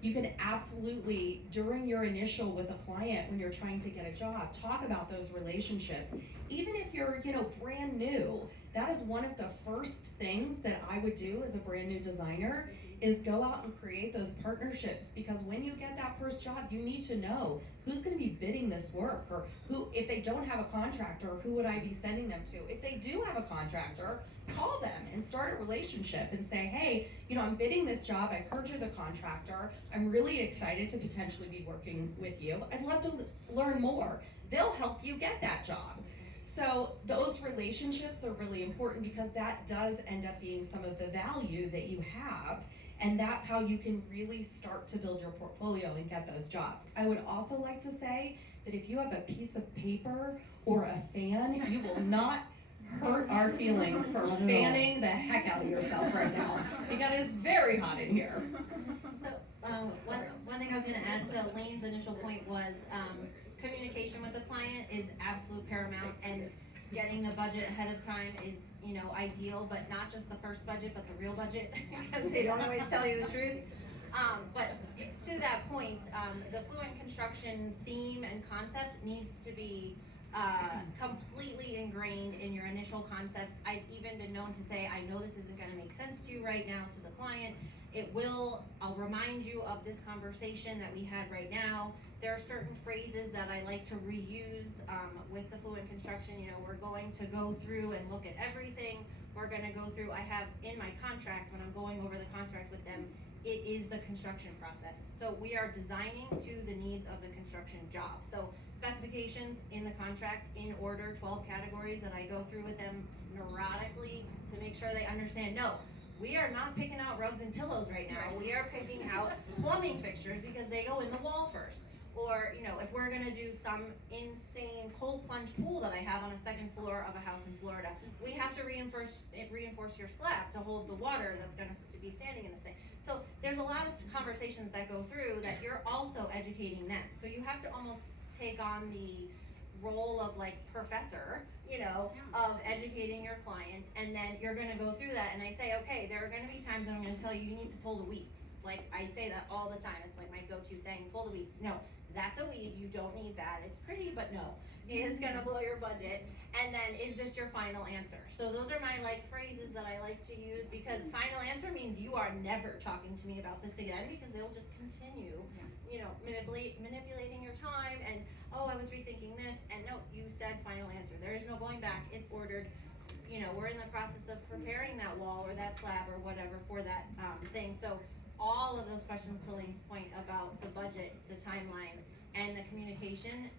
you can absolutely, during your initial with a client, when you're trying to get a job, talk about those relationships. Even if you're, brand new, that is one of the first things that I would do as a brand new designer, is go out and create those partnerships, because when you get that first job, you need to know who's gonna be bidding this work, or who, if they don't have a contractor, who would I be sending them to? If they do have a contractor, call them and start a relationship and say, hey, I'm bidding this job, I've heard you're the contractor, I'm really excited to potentially be working with you, I'd love to learn more. They'll help you get that job. So those relationships are really important, because that does end up being some of the value that you have, and that's how you can really start to build your portfolio and get those jobs. I would also like to say that if you have a piece of paper or a fan, you will not hurt our feelings for fanning the heck out of yourself right now, because it's very hot in here. So, one thing I was gonna add to Lane's initial point was, communication with the client is absolute paramount, and getting the budget ahead of time is, ideal, but not just the first budget, but the real budget, because they don't always tell you the truth. But to that point, the fluent construction theme and concept needs to be completely ingrained in your initial concepts. I've even been known to say, I know this isn't gonna make sense to you right now, to the client. It will, I'll remind you of this conversation that we had right now. There are certain phrases that I like to reuse with the fluent construction. We're going to go through and look at everything. We're gonna go through, I have in my contract, when I'm going over the contract with them, it is the construction process. So we are designing to the needs of the construction job. So specifications in the contract, in order, 12 categories that I go through with them neurotically to make sure they understand, no, we are not picking out rugs and pillows right now. We are picking out plumbing fixtures, because they go in the wall first. Or, if we're gonna do some insane cold plunge pool that I have on a second floor of a house in Florida, we have to reinforce your slab to hold the water that's gonna be standing in this thing. So there's a lot of conversations that go through that you're also educating them. So you have to almost take on the role of professor, of educating your client, and then you're gonna go through that, and I say, okay, there are gonna be times that I'm gonna tell you need to pull the weeds. I say that all the time. It's my go-to saying, pull the weeds. No, that's a weed, you don't need that. It's pretty, but no, it's gonna blow your budget. And then, is this your final answer? So those are my phrases that I like to use, because final answer means you are never talking to me about this again, because they'll just continue, manipulating your time, and oh, I was rethinking this, and no, you said final answer. There is no going back, it's ordered. We're in the process of preparing that wall or that slab or whatever for that thing. So all of those questions, to Lane's point about the budget, the timeline, and the communication,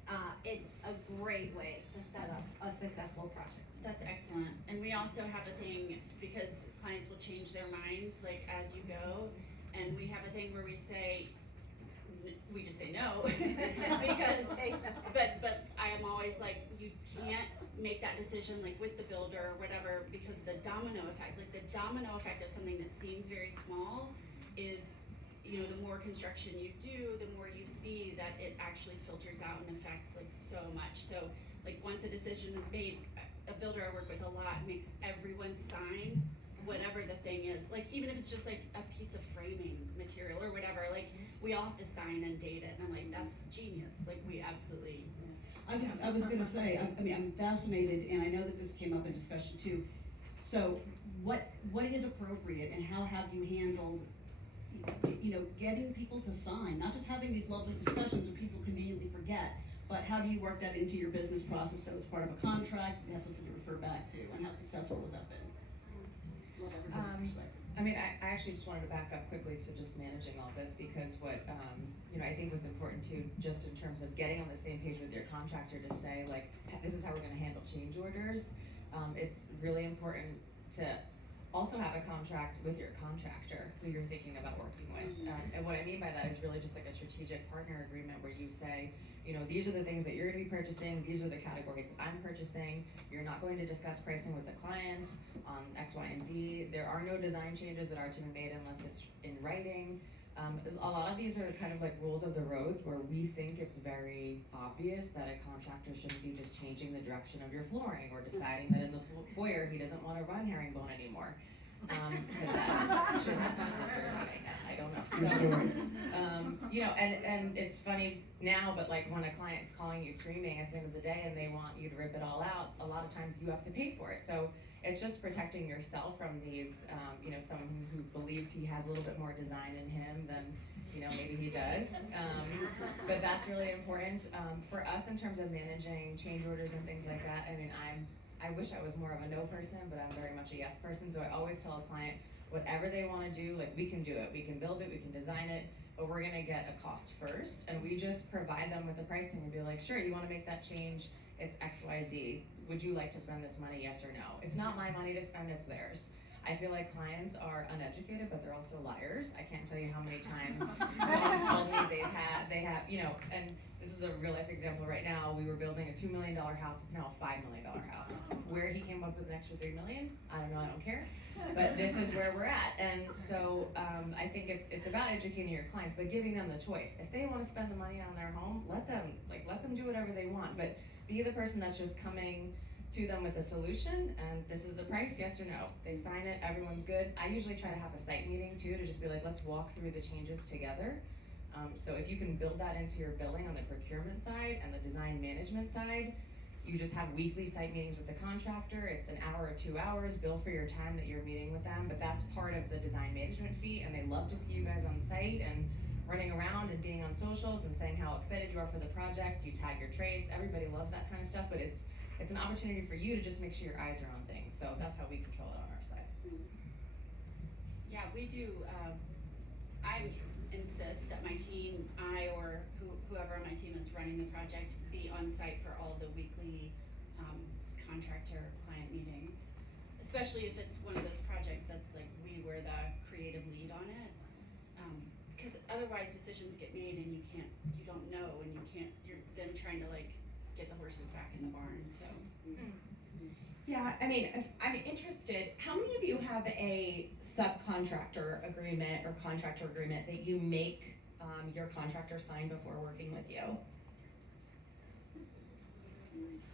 it's a great way to set up a successful project. That's excellent. And we also have a thing, because clients will change their minds as you go, and we have a thing where we just say no. Because but I am always you can't make that decision with the builder or whatever, because the domino effect of something that seems very small is, the more construction you do, the more you see that it actually filters out and affects so much. So once a decision is made, a builder I work with a lot makes everyone sign whatever the thing is, even if it's just a piece of framing material or whatever, we all have to sign and date it, and I'm that's genius, we absolutely. I was gonna say, I'm fascinated, and I know that this came up in discussion too. So what is appropriate, and how have you handled, getting people to sign, not just having these lovely discussions where people conveniently forget, but how do you work that into your business process so it's part of a contract, you have something to refer back to, and how successful has that been? Love everybody's perspective. I actually just wanted to back up quickly to just managing all this, because what, I think what's important too, just in terms of getting on the same page with your contractor to say this is how we're gonna handle change orders. It's really important to also have a contract with your contractor who you're thinking about working with. And what I mean by that is really just a strategic partner agreement where you say, these are the things that you're gonna be purchasing, these are the categories that I'm purchasing. You're not going to discuss pricing with the client on X, Y, and Z. There are no design changes that are to be made unless it's in writing. A lot of these are kind of rules of the road, where we think it's very obvious that a contractor shouldn't be just changing the direction of your flooring or deciding that in the foyer he doesn't want to run herringbone anymore. Because that should have been Thursday, I guess, I don't know. True story. You know, and it's funny now, but like when a client's calling you screaming at the end of the day and they want you to rip it all out, a lot of times you have to pay for it. So it's just protecting yourself from these, you know, someone who believes he has a little bit more design in him than, you know, maybe he does. But that's really important. For us in terms of managing change orders and things like that, I mean, I wish I was more of a no person, but I'm very much a yes person. So I always tell a client, whatever they want to do, like we can do it. We can build it, we can design it, but we're gonna get a cost first. And we just provide them with the pricing and be like, sure, you wanna make that change, it's X, Y, Z. Would you like to spend this money, yes or no? It's not my money to spend, it's theirs. I feel like clients are uneducated, but they're also liars. I can't tell you how many times someone's told me they have, you know, and this is a real life example right now. We were building a $2 million house, it's now a $5 million house. Where he came up with an extra $3 million, I don't know, I don't care. But this is where we're at. And so I think it's about educating your clients, but giving them the choice. If they want to spend the money on their home, let them do whatever they want. But be the person that's just coming to them with a solution, and this is the price, yes or no. They sign it, everyone's good. I usually try to have a site meeting too, to just be like, let's walk through the changes together. So if you can build that into your billing on the procurement side and the design management side, you just have weekly site meetings with the contractor. It's an hour or 2 hours, bill for your time that you're meeting with them, but that's part of the design management fee, and they love to see you guys on site and running around and being on socials and saying how excited you are for the project. You tag your trades, everybody loves that kind of stuff, but it's an opportunity for you to just make sure your eyes are on things. So that's how we control it on our side. Yeah, we do, I insist that my team, or whoever on my team is running the project, be on site for all the weekly contractor client meetings. Especially if it's one of those projects that's like we were the creative lead on it. Cause otherwise decisions get made and you don't know, and you're then trying to like get the horses back in the barn, so. Yeah, I mean, I'm interested, how many of you have a subcontractor agreement or contractor agreement that you make your contractor sign before working with you?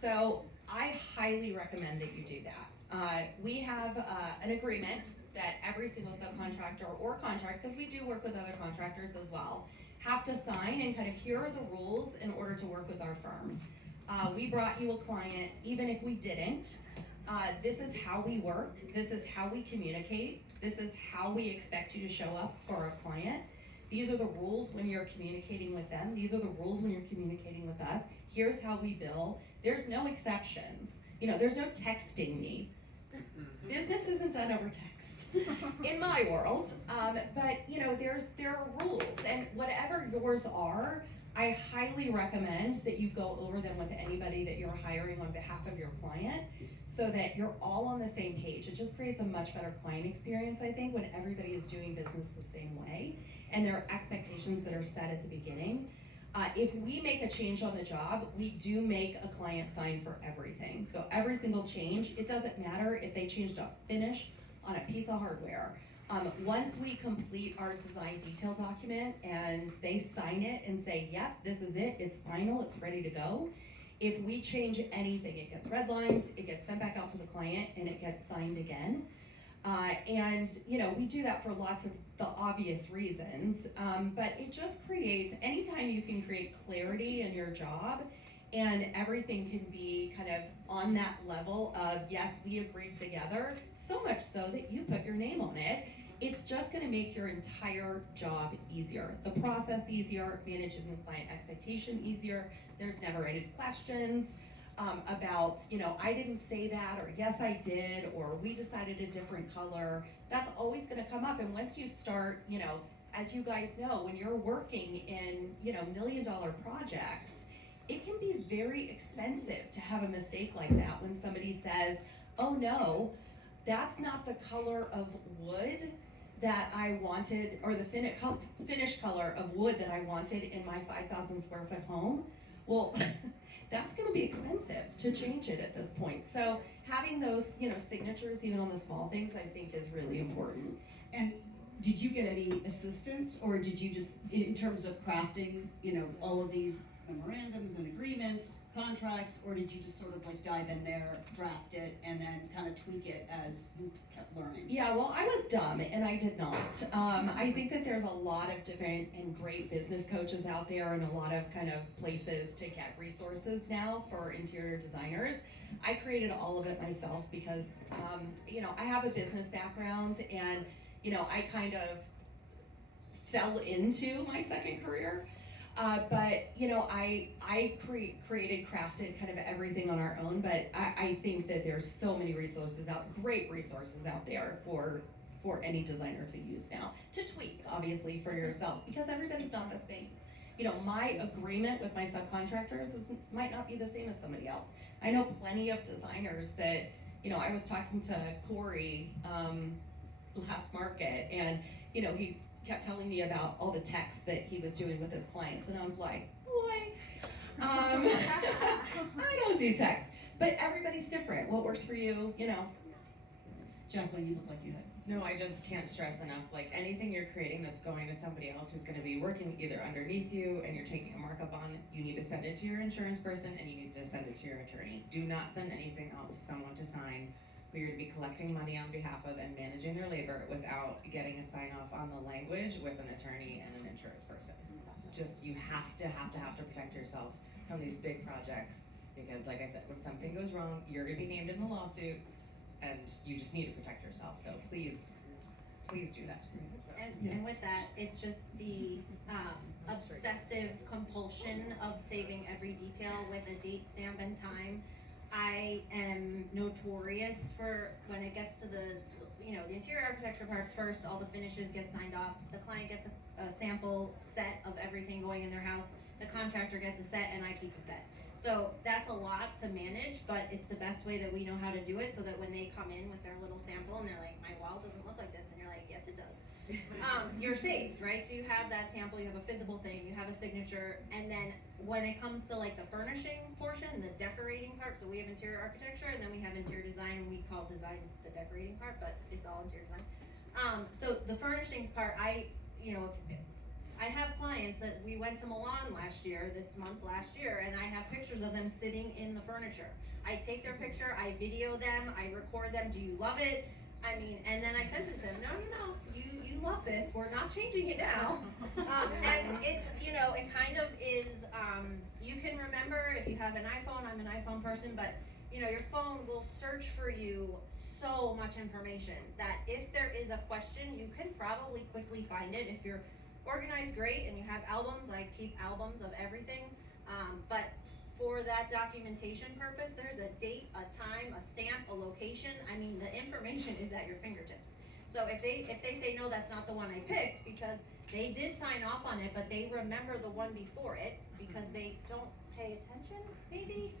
So I highly recommend that you do that. We have an agreement that every single subcontractor or contract, because we do work with other contractors as well, have to sign, and kind of here are the rules in order to work with our firm. We brought you a client, even if we didn't. This is how we work. This is how we communicate. This is how we expect you to show up for a client. These are the rules when you're communicating with them. These are the rules when you're communicating with us. Here's how we bill. There's no exceptions. You know, there's no texting me. Business isn't done over text in my world. But you know, there are rules, and whatever yours are, I highly recommend that you go over them with anybody that you're hiring on behalf of your client, so that you're all on the same page. It just creates a much better client experience, I think, when everybody is doing business the same way, and there are expectations that are set at the beginning. If we make a change on the job, we do make a client sign for everything. So every single change, it doesn't matter if they changed a finish on a piece of hardware. Once we complete our design detail document and they sign it and say, yep, this is it, it's final, it's ready to go. If we change anything, it gets redlined, it gets sent back out to the client, and it gets signed again. And you know, we do that for lots of the obvious reasons, but it just creates, anytime you can create clarity in your job and everything can be kind of on that level of, yes, we agreed together, so much so that you put your name on it, it's just gonna make your entire job easier. The process easier, managing the client expectation easier. There's never any questions about, you know, I didn't say that, or yes I did, or we decided a different color. That's always gonna come up, and once you start, you know, as you guys know, when you're working in, you know, $1 million projects, it can be very expensive to have a mistake like that when somebody says, oh no, that's not the color of wood that I wanted, or the finish color of wood that I wanted in my 5,000 square foot home. Well, that's gonna be expensive to change it at this point. So having those, you know, signatures even on the small things, I think is really important. And did you get any assistance, or did you just, in terms of crafting, you know, all of these memorandums and agreements, subcontracts, or did you just sort of like dive in there, draft it, and then kind of tweak it as you kept learning? Yeah, well, I was dumb and I did not. I think that there's a lot of different and great business coaches out there and a lot of kind of places to get resources now for interior designers. I created all of it myself because, I have a business background and, I kind of fell into my second career. But I created, crafted kind of everything on our own, but I think that there's so many great resources out there for any designer to use now, to tweak, obviously, for yourself, because everybody's not the same. My agreement with my subcontractors might not be the same as somebody else. I know plenty of designers that, I was talking to Corey, last market, and, he kept telling me about all the texts that he was doing with his clients, and I was like, boy, I don't do text, but everybody's different. What works for you, Jacqueline, you look like you had. No, I just can't stress enough, like anything you're creating that's going to somebody else who's gonna be working either underneath you and you're taking a markup on, you need to send it to your insurance person and you need to send it to your attorney. Do not send anything out to someone to sign who you're gonna be collecting money on behalf of and managing their labor without getting a sign off on the language with an attorney and an insurance person. Just, you have to protect yourself from these big projects, because like I said, when something goes wrong, you're gonna be named in the lawsuit, and you just need to protect yourself, so please do that. And with that, it's just the obsessive compulsion of saving every detail with a date stamp and time. I am notorious for when it gets to the interior architecture parts first, all the finishes get signed off, the client gets a sample set of everything going in their house, the contractor gets a set, and I keep a set. So that's a lot to manage, but it's the best way that we know how to do it, so that when they come in with their little sample and they're like, my wall doesn't look like this, and you're like, yes it does. You're saved, right? So you have that sample, you have a physical thing, you have a signature, and then when it comes to like the furnishings portion, the decorating part, so we have interior architecture, and then we have interior design, and we call design the decorating part, but it's all interior design. So the furnishings part, I have clients that we went to Milan last year, and I have pictures of them sitting in the furniture. I take their picture, I video them, I record them, do you love it? And then I sent it to them, no, you love this, we're not changing it now. And it's, it kind of is, you can remember, if you have an iPhone, I'm an iPhone person, but your phone will search for you so much information that if there is a question, you can probably quickly find it. If you're organized, great, and you have albums, I keep albums of everything, but for that documentation purpose, there's a date, a time, a stamp, a location. The information is at your fingertips. So if they say, no, that's not the one I picked, because they did sign off on it, but they remember the one before it, because they don't pay attention, maybe,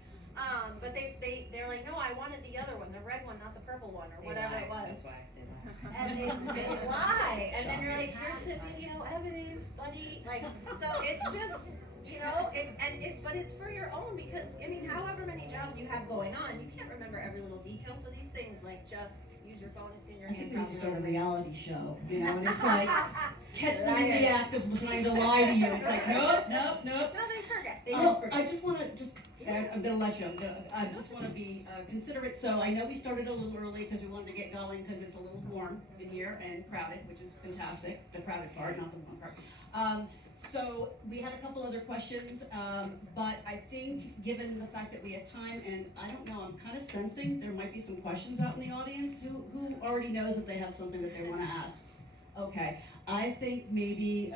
but they're like, no, I wanted the other one, the red one, not the purple one, or whatever it was. That's why they lie. And they lie, and then you're like, here's the video evidence, buddy, so it's just, but it's for your own, because, however many jobs you have going on, you can't remember every little detail, so these things, just use your phone, it's in your I hand. think we need to start a probably. reality show, and it's like, catch me in the act of trying to lie to you. It's like, nope. No, they forget, they just Oh, forget. I just wanna, I'm gonna let you, I just wanna be considerate, so I know we started a little early because we wanted to get going because it's a little warm in here and crowded, which is fantastic, the crowded part, not the warm part. So we had a couple other questions, but I think given the fact that we have time, and I don't know, I'm kind of sensing there might be some questions out in the audience. Who already knows that they have something that they wanna ask? Okay, I think maybe,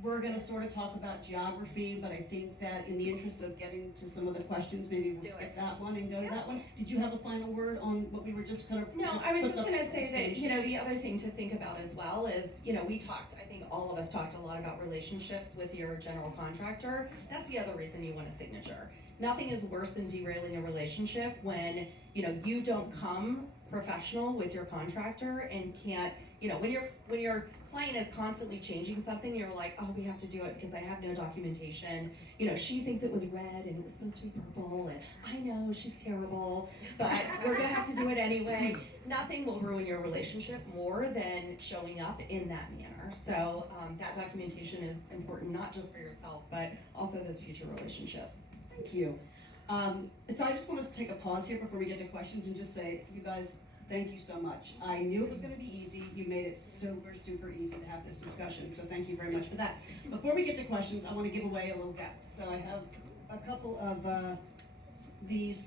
we're gonna sort of talk about geography, but I think that in the interest of getting to some of the questions, maybe Let's we'll do skip it. that one and go to that one. Did you have a final word on what we were just kind of? No, I was just put gonna up say on that, stage? the other thing to think about as well is, we talked, I think all of us talked a lot about relationships with your general contractor. That's the other reason you want a signature. Nothing is worse than derailing a relationship when, you don't come professional with your contractor and can't, when your client is constantly changing something, you're like, oh, we have to do it because I have no documentation. She thinks it was red and it was supposed to be purple, and I know she's terrible, but we're gonna have to do it anyway. Nothing will ruin your relationship more than showing up in that manner. So that documentation is important, not just for yourself, but also those future relationships. Thank you. So I just want to take a pause here before we get to questions and just say, you guys, thank you so much. I knew it was going to be easy. You made it super, super easy to have this discussion, so thank you very much for that. Before we get to questions, I want to give away a little gift. So I have a couple of these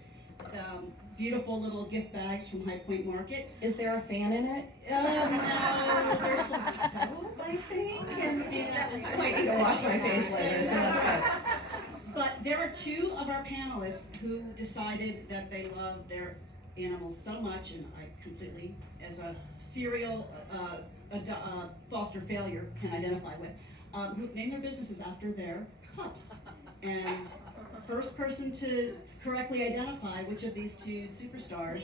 beautiful little gift bags from High Point Market. Is there a fan in it? No, there's some soap, I think. I might need to wash my face later, so that's good. But there are two of our panelists who decided that they love their animals so much, and I completely, as a serial foster failure, can identify with, who named their businesses after their pups. And first person to correctly identify which of these two superstars.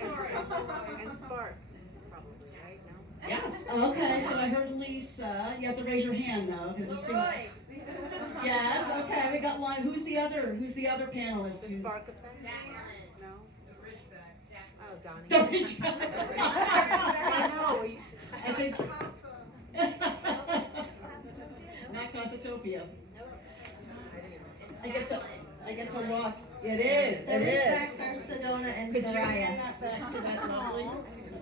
And Spark, probably, right? No? Yeah. Okay, so I heard Lisa. You have to raise your hand though, because it's too much. Yes. Okay, we got one. Who's the other? Who's the other panelist? The Who's Spark effect? No? Oh, Donnie. the rich guy? I know. I think. Not Casatopia. I get to walk. It is. The It is. Ridgebacks are Sedona and Could you hand Soraya. that back to that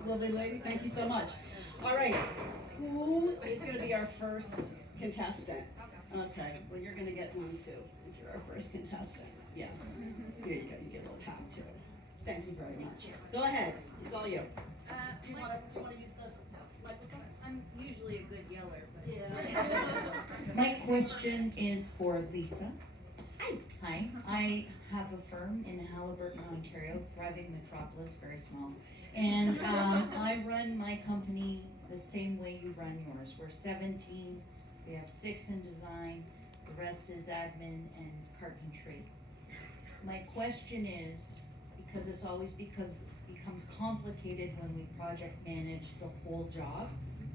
lovely lady? Thank you so much. All right, who is gonna be our first contestant? Okay, well, you're gonna get one too, if you're our first contestant. Yes. Here you go, you get a little pat too. Thank you very much. Go ahead, it's all you. Do you wanna use the microphone? I'm usually a good yeller, but. Yeah. My question is for Lisa. Hi, I have a firm in Halliburton, Ontario, thriving metropolis, very small. And I run my company the same way you run yours. We're 17, we have 6 in design, the rest is admin and carpentry. My question is, because this always becomes complicated when we project manage the whole job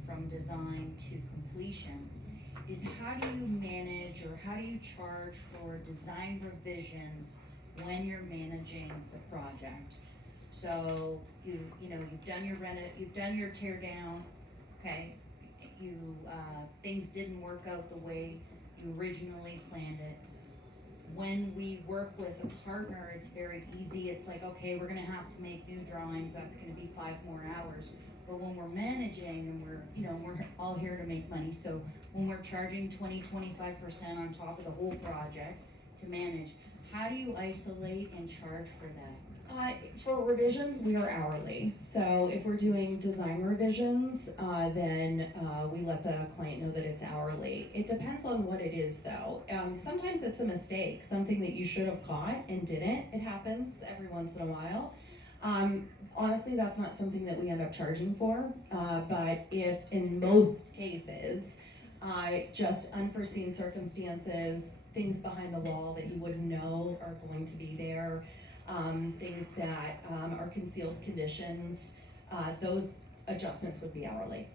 from design to completion, is how do you manage or how do you charge for design revisions when you're managing the project? So you've done your tear down, okay? Things didn't work out the way you originally planned it. When we work with a partner, it's very easy. It's like, okay, we're gonna have to make new drawings. That's gonna be 5 more hours. But when we're managing and we're all here to make money, so when we're charging 20-25% on top of the whole project to manage, how do you isolate and charge for that? For revisions, we are hourly. So if we're doing design revisions, then we let the client know that it's hourly. It depends on what it is though. Sometimes it's a mistake, something that you should have caught and didn't. It happens every once in a while. Honestly, that's not something that we end up charging for, but if in most cases, just unforeseen circumstances, things behind the wall that you wouldn't know are going to be there, things that are concealed conditions, those adjustments would be hourly.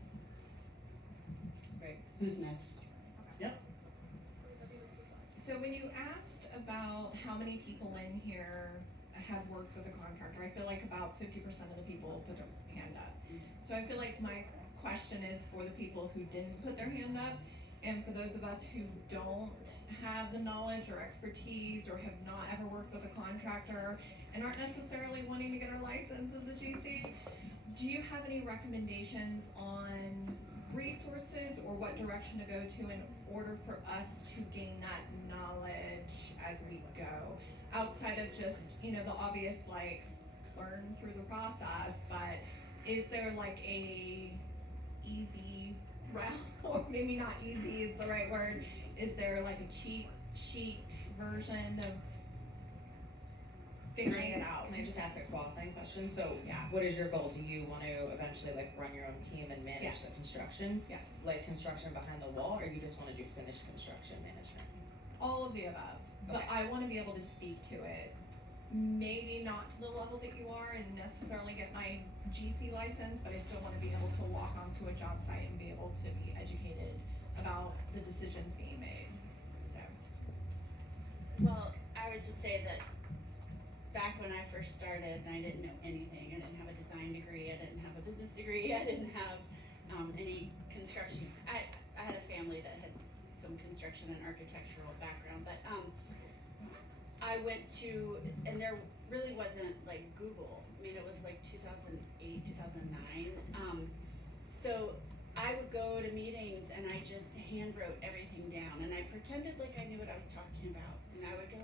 Great, who's next? So when you asked about how many people in here have worked with a contractor, I feel like about 50% of the people put their hand up. So I feel like my question is for the people who didn't put their hand up, and for those of us who don't have the knowledge or expertise or have not ever worked with a contractor and aren't necessarily wanting to get our license as a GC, do you have any recommendations on resources or what direction to go to in order for us to gain that knowledge as we go? Outside of just, the obvious, like, learn through the process, but is there like a easy route, or maybe not easy is the right word, is there like a cheat sheet version of figuring it out? Can I just ask a qualifying question? So, what is your goal? Do you want to eventually like run your own team and manage Yes. the construction? Yes. Like construction behind the wall, or you just want to do finished construction management? All of the above, but Okay. I want to be able to speak to it. Maybe not to the level that you are and necessarily get my GC license, but I still want to be able to walk onto a job site and be able to be educated about the decisions being made. So, Well, I would just say that back when I first started and I didn't know anything, I didn't have a design degree, I didn't have a business degree, I didn't have any construction. I had a family that had some construction and architectural background, but I went to, and there really wasn't like Google. I mean, it was like 2008, 2009. So I would go to meetings and I just hand wrote everything down and I pretended like I knew what I was talking about. And I would go,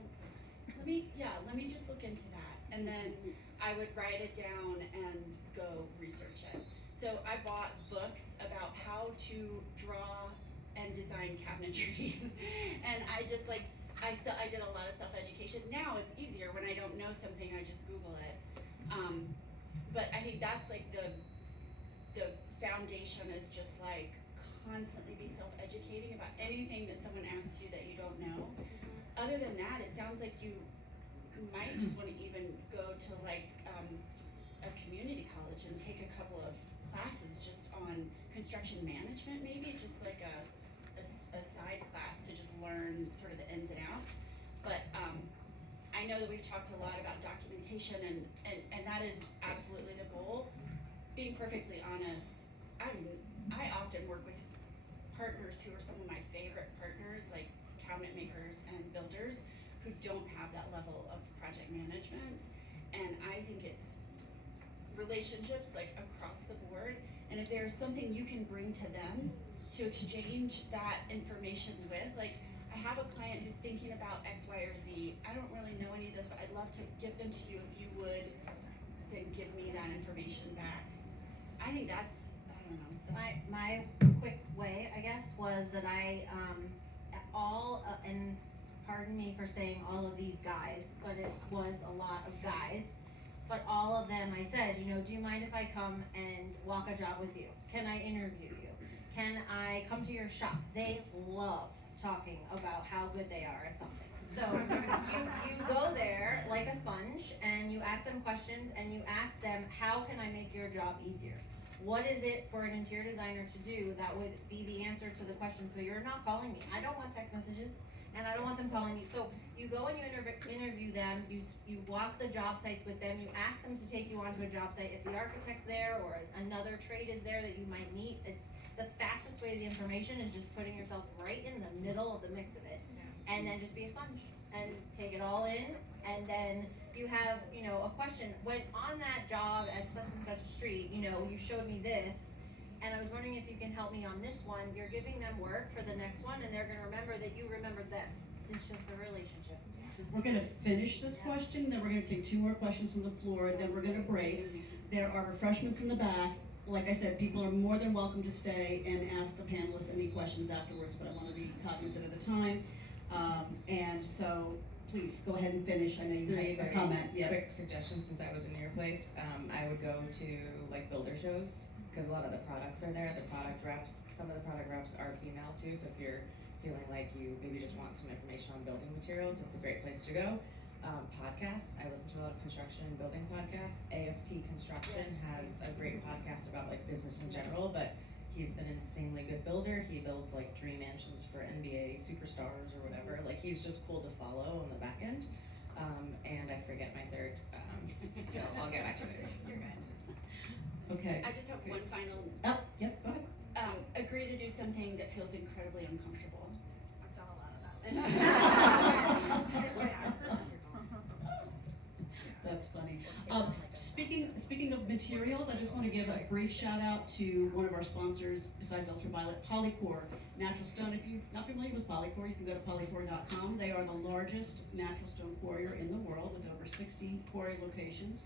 let me just look into that. And then I would write it down and go research it. So I bought books about how to draw and design cabinetry. And I just like, I did a lot of self-education. Now it's easier when I don't know something, I just Google it. But I think that's like the foundation is just like constantly be self-educating about anything that someone asks you that you don't know. Other than that, it sounds like you might just want to even go to like a community college and take a couple of classes just on construction management, maybe just like a side class to just learn sort of the ins and outs. But I know that we've talked a lot about documentation and that is absolutely the goal. Being perfectly honest, I often work with partners who are some of my favorite partners, like cabinet makers and builders who don't have that level of project management. And I think it's relationships like across the board. And if there's something you can bring to them to exchange that information with, like I have a client who's thinking about X, Y, or Z. I don't really know any of this, but I'd love to give them to you if you would then give me that information back. I think that's, I don't know. My quick way, I guess, was that and pardon me for saying all of these guys, but it was a lot of guys. But all of them, I said, do you mind if I come and walk a job with you? Can I interview you? Can I come to your shop? They love talking about how good they are at something. So you go there like a sponge and you ask them questions and you ask them, how can I make your job easier? What is it for an interior designer to do that would be the answer to the question? So you're not calling me. I don't want text messages and I don't want them calling you. So you go and you interview them, you walk the job sites with them, you ask them to take you onto a job site. If the architect's there or another trade is there that you might meet, it's the fastest way to the information is just putting yourself right in the middle of the mix of it. And then just be a sponge and take it all in. And then you have, a question. When on that job at such and such a street, you showed me this, and I was wondering if you can help me on this one. You're giving them work for the next one, and they're gonna remember that you remembered them. It's just the relationship. We're gonna finish this question, then we're gonna take 2 more questions from the floor, then we're gonna break. There are refreshments in the back. Like I said, people are more than welcome to stay and ask the panelists any questions afterwards, but I wanna be cognizant of the time. And so, please, go ahead and finish. I know you have a comment. Yeah. Quick suggestion, since I was in your place, I would go to like builder shows, because a lot of the products are there, the product reps, some of the product reps are female too, so if you're feeling like you maybe just want some information on building materials, it's a great place to go. Podcasts, I listen to a lot of construction and building podcasts. AFT Construction has a great podcast about like business in general, but he's been an insanely good builder. He builds like dream mansions for NBA superstars or whatever. Like he's just cool to follow on the back end. And I forget my third, so I'll get back to it. You're good. Okay. I just have one final, Oh, yep, go ahead. agree to do something that feels incredibly uncomfortable. I've done a lot of that. That's funny. Speaking of materials, I just want to give a brief shout out to one of our sponsors besides Ultraviolet, Polycore Natural Stone. If you're not familiar with Polycore, you can go to polycore.com. They are the largest natural stone quarrier in the world with over 60 quarry locations,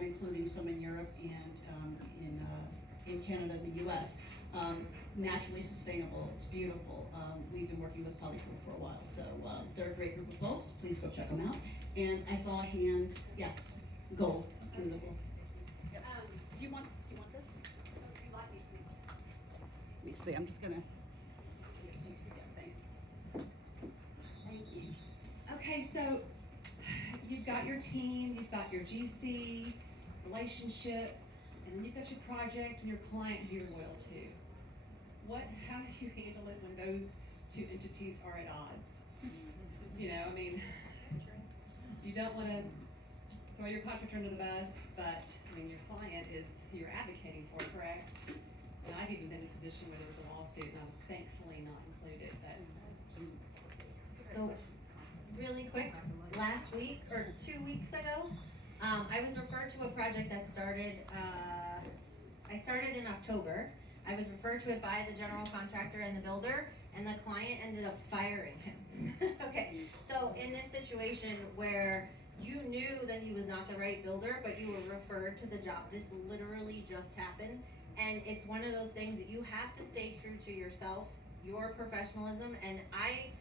including some in Europe and in Canada and the US. Naturally sustainable, it's beautiful. We've been working with Polycore for a while, so they're a great group of folks. Please go check them out. And I saw a hand, yes, gold. In the gold. Do you want this? Let me see, I'm just gonna. Thank you. Okay, so you've got your team, you've got your GC, relationship, and then you've got your project and your client who you're loyal to. How do you handle it when those 2 entities are at odds? You don't wanna throw your contractor under the bus, but, your client is who you're advocating for, correct? And I've even been in a position where there was a lawsuit and I was thankfully not included, but. So, really quick, last week or 2 weeks ago. I was referred to a project that started, I started in October. I was referred to it by the general contractor and the builder, and the client ended up firing him. Okay, so in this situation where you knew that he was not the right builder, but you were referred to the job, this literally just happened. And it's one of those things that you have to stay true to yourself, your professionalism, and I,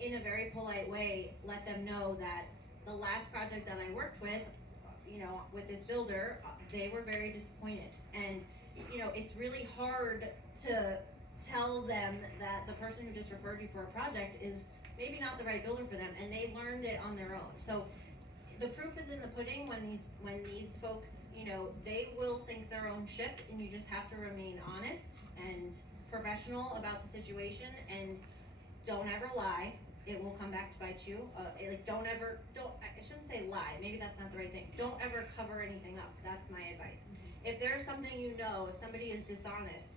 in a very polite way, let them know that the last project that I worked with, you know, with this builder, they were very disappointed. And, you know, it's really hard to tell them that the person who just referred you for a project is maybe not the right builder for them, and they learned it on their own. So the proof is in the pudding when these folks, you know, they will sink their own ship, and you just have to remain honest and professional about the situation, and don't ever lie. It will come back to bite you. I shouldn't say lie, maybe that's not the right thing. Don't ever cover anything up, that's my advice. If there's something you know, if somebody is dishonest,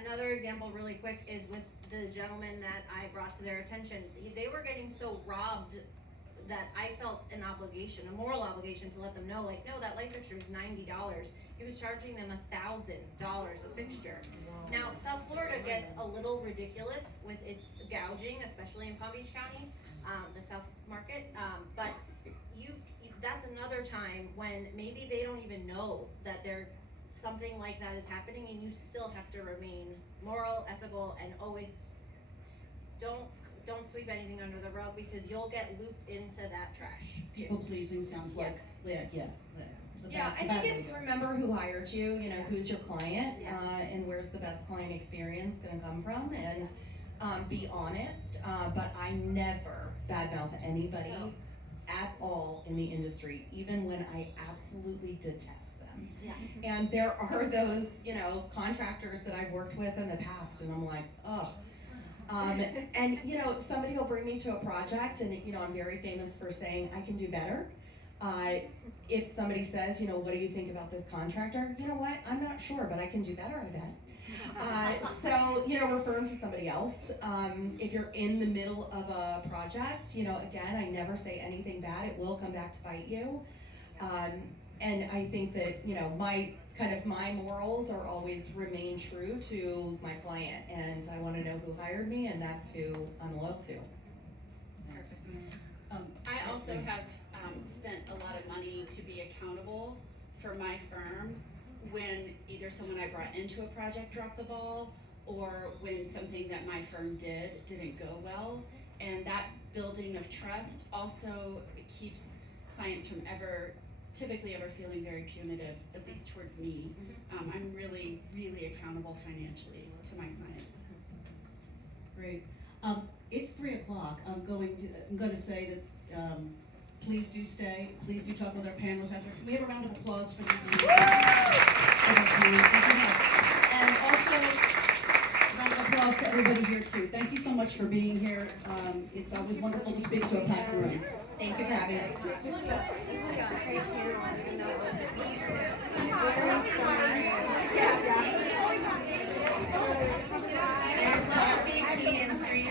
another example really quick is with the gentleman that I brought to their attention. They were getting so robbed that I felt an obligation, a moral obligation to let them know, like, no, that light fixture is $90. He was charging them $1,000 a fixture. Now, South Florida gets a little ridiculous with its gouging, especially in Palm Beach County, the South Market, but that's another time when maybe they don't even know that something like that is happening, and you still have to remain moral, ethical, and always don't sweep anything under the rug, because you'll get looped into that trash. People pleasing sounds like, Yeah, I think it's remember who hired you, you know, who's your client, Yes. And where's the best client experience gonna come from, and be honest. But I never badmouth anybody at all in the industry, even when I absolutely detest them. Yeah. And there are those, you know, contractors that I've worked with in the past, and I'm like, oh. And you know, somebody will bring me to a project, and you know, I'm very famous for saying I can do better. If somebody says, you know, what do you think about this contractor? You know what? I'm not sure, but I can do better, I bet. So, you know, refer them to somebody else. If you're in the middle of a project, you know, again, I never say anything bad. It will come back to bite you. And I think that, you know, my morals are always remain true to my client, and I want to know who hired me, and that's who I'm loyal to. I also have spent a lot of money to be accountable for my firm when either someone I brought into a project dropped the ball, or when something that my firm didn't go well. And that building of trust also keeps clients from typically ever feeling very punitive, at least towards me. I'm really, really accountable financially to my clients. Great. It's 3:00. I'm going to say that please do stay. Please do talk with our panelists after. Can we have a round of applause for these? And also, a round of applause to everybody here too. Thank you so much for being here. It's always wonderful to speak to a packed room. Thank you for having us. There's coffee, tea, and free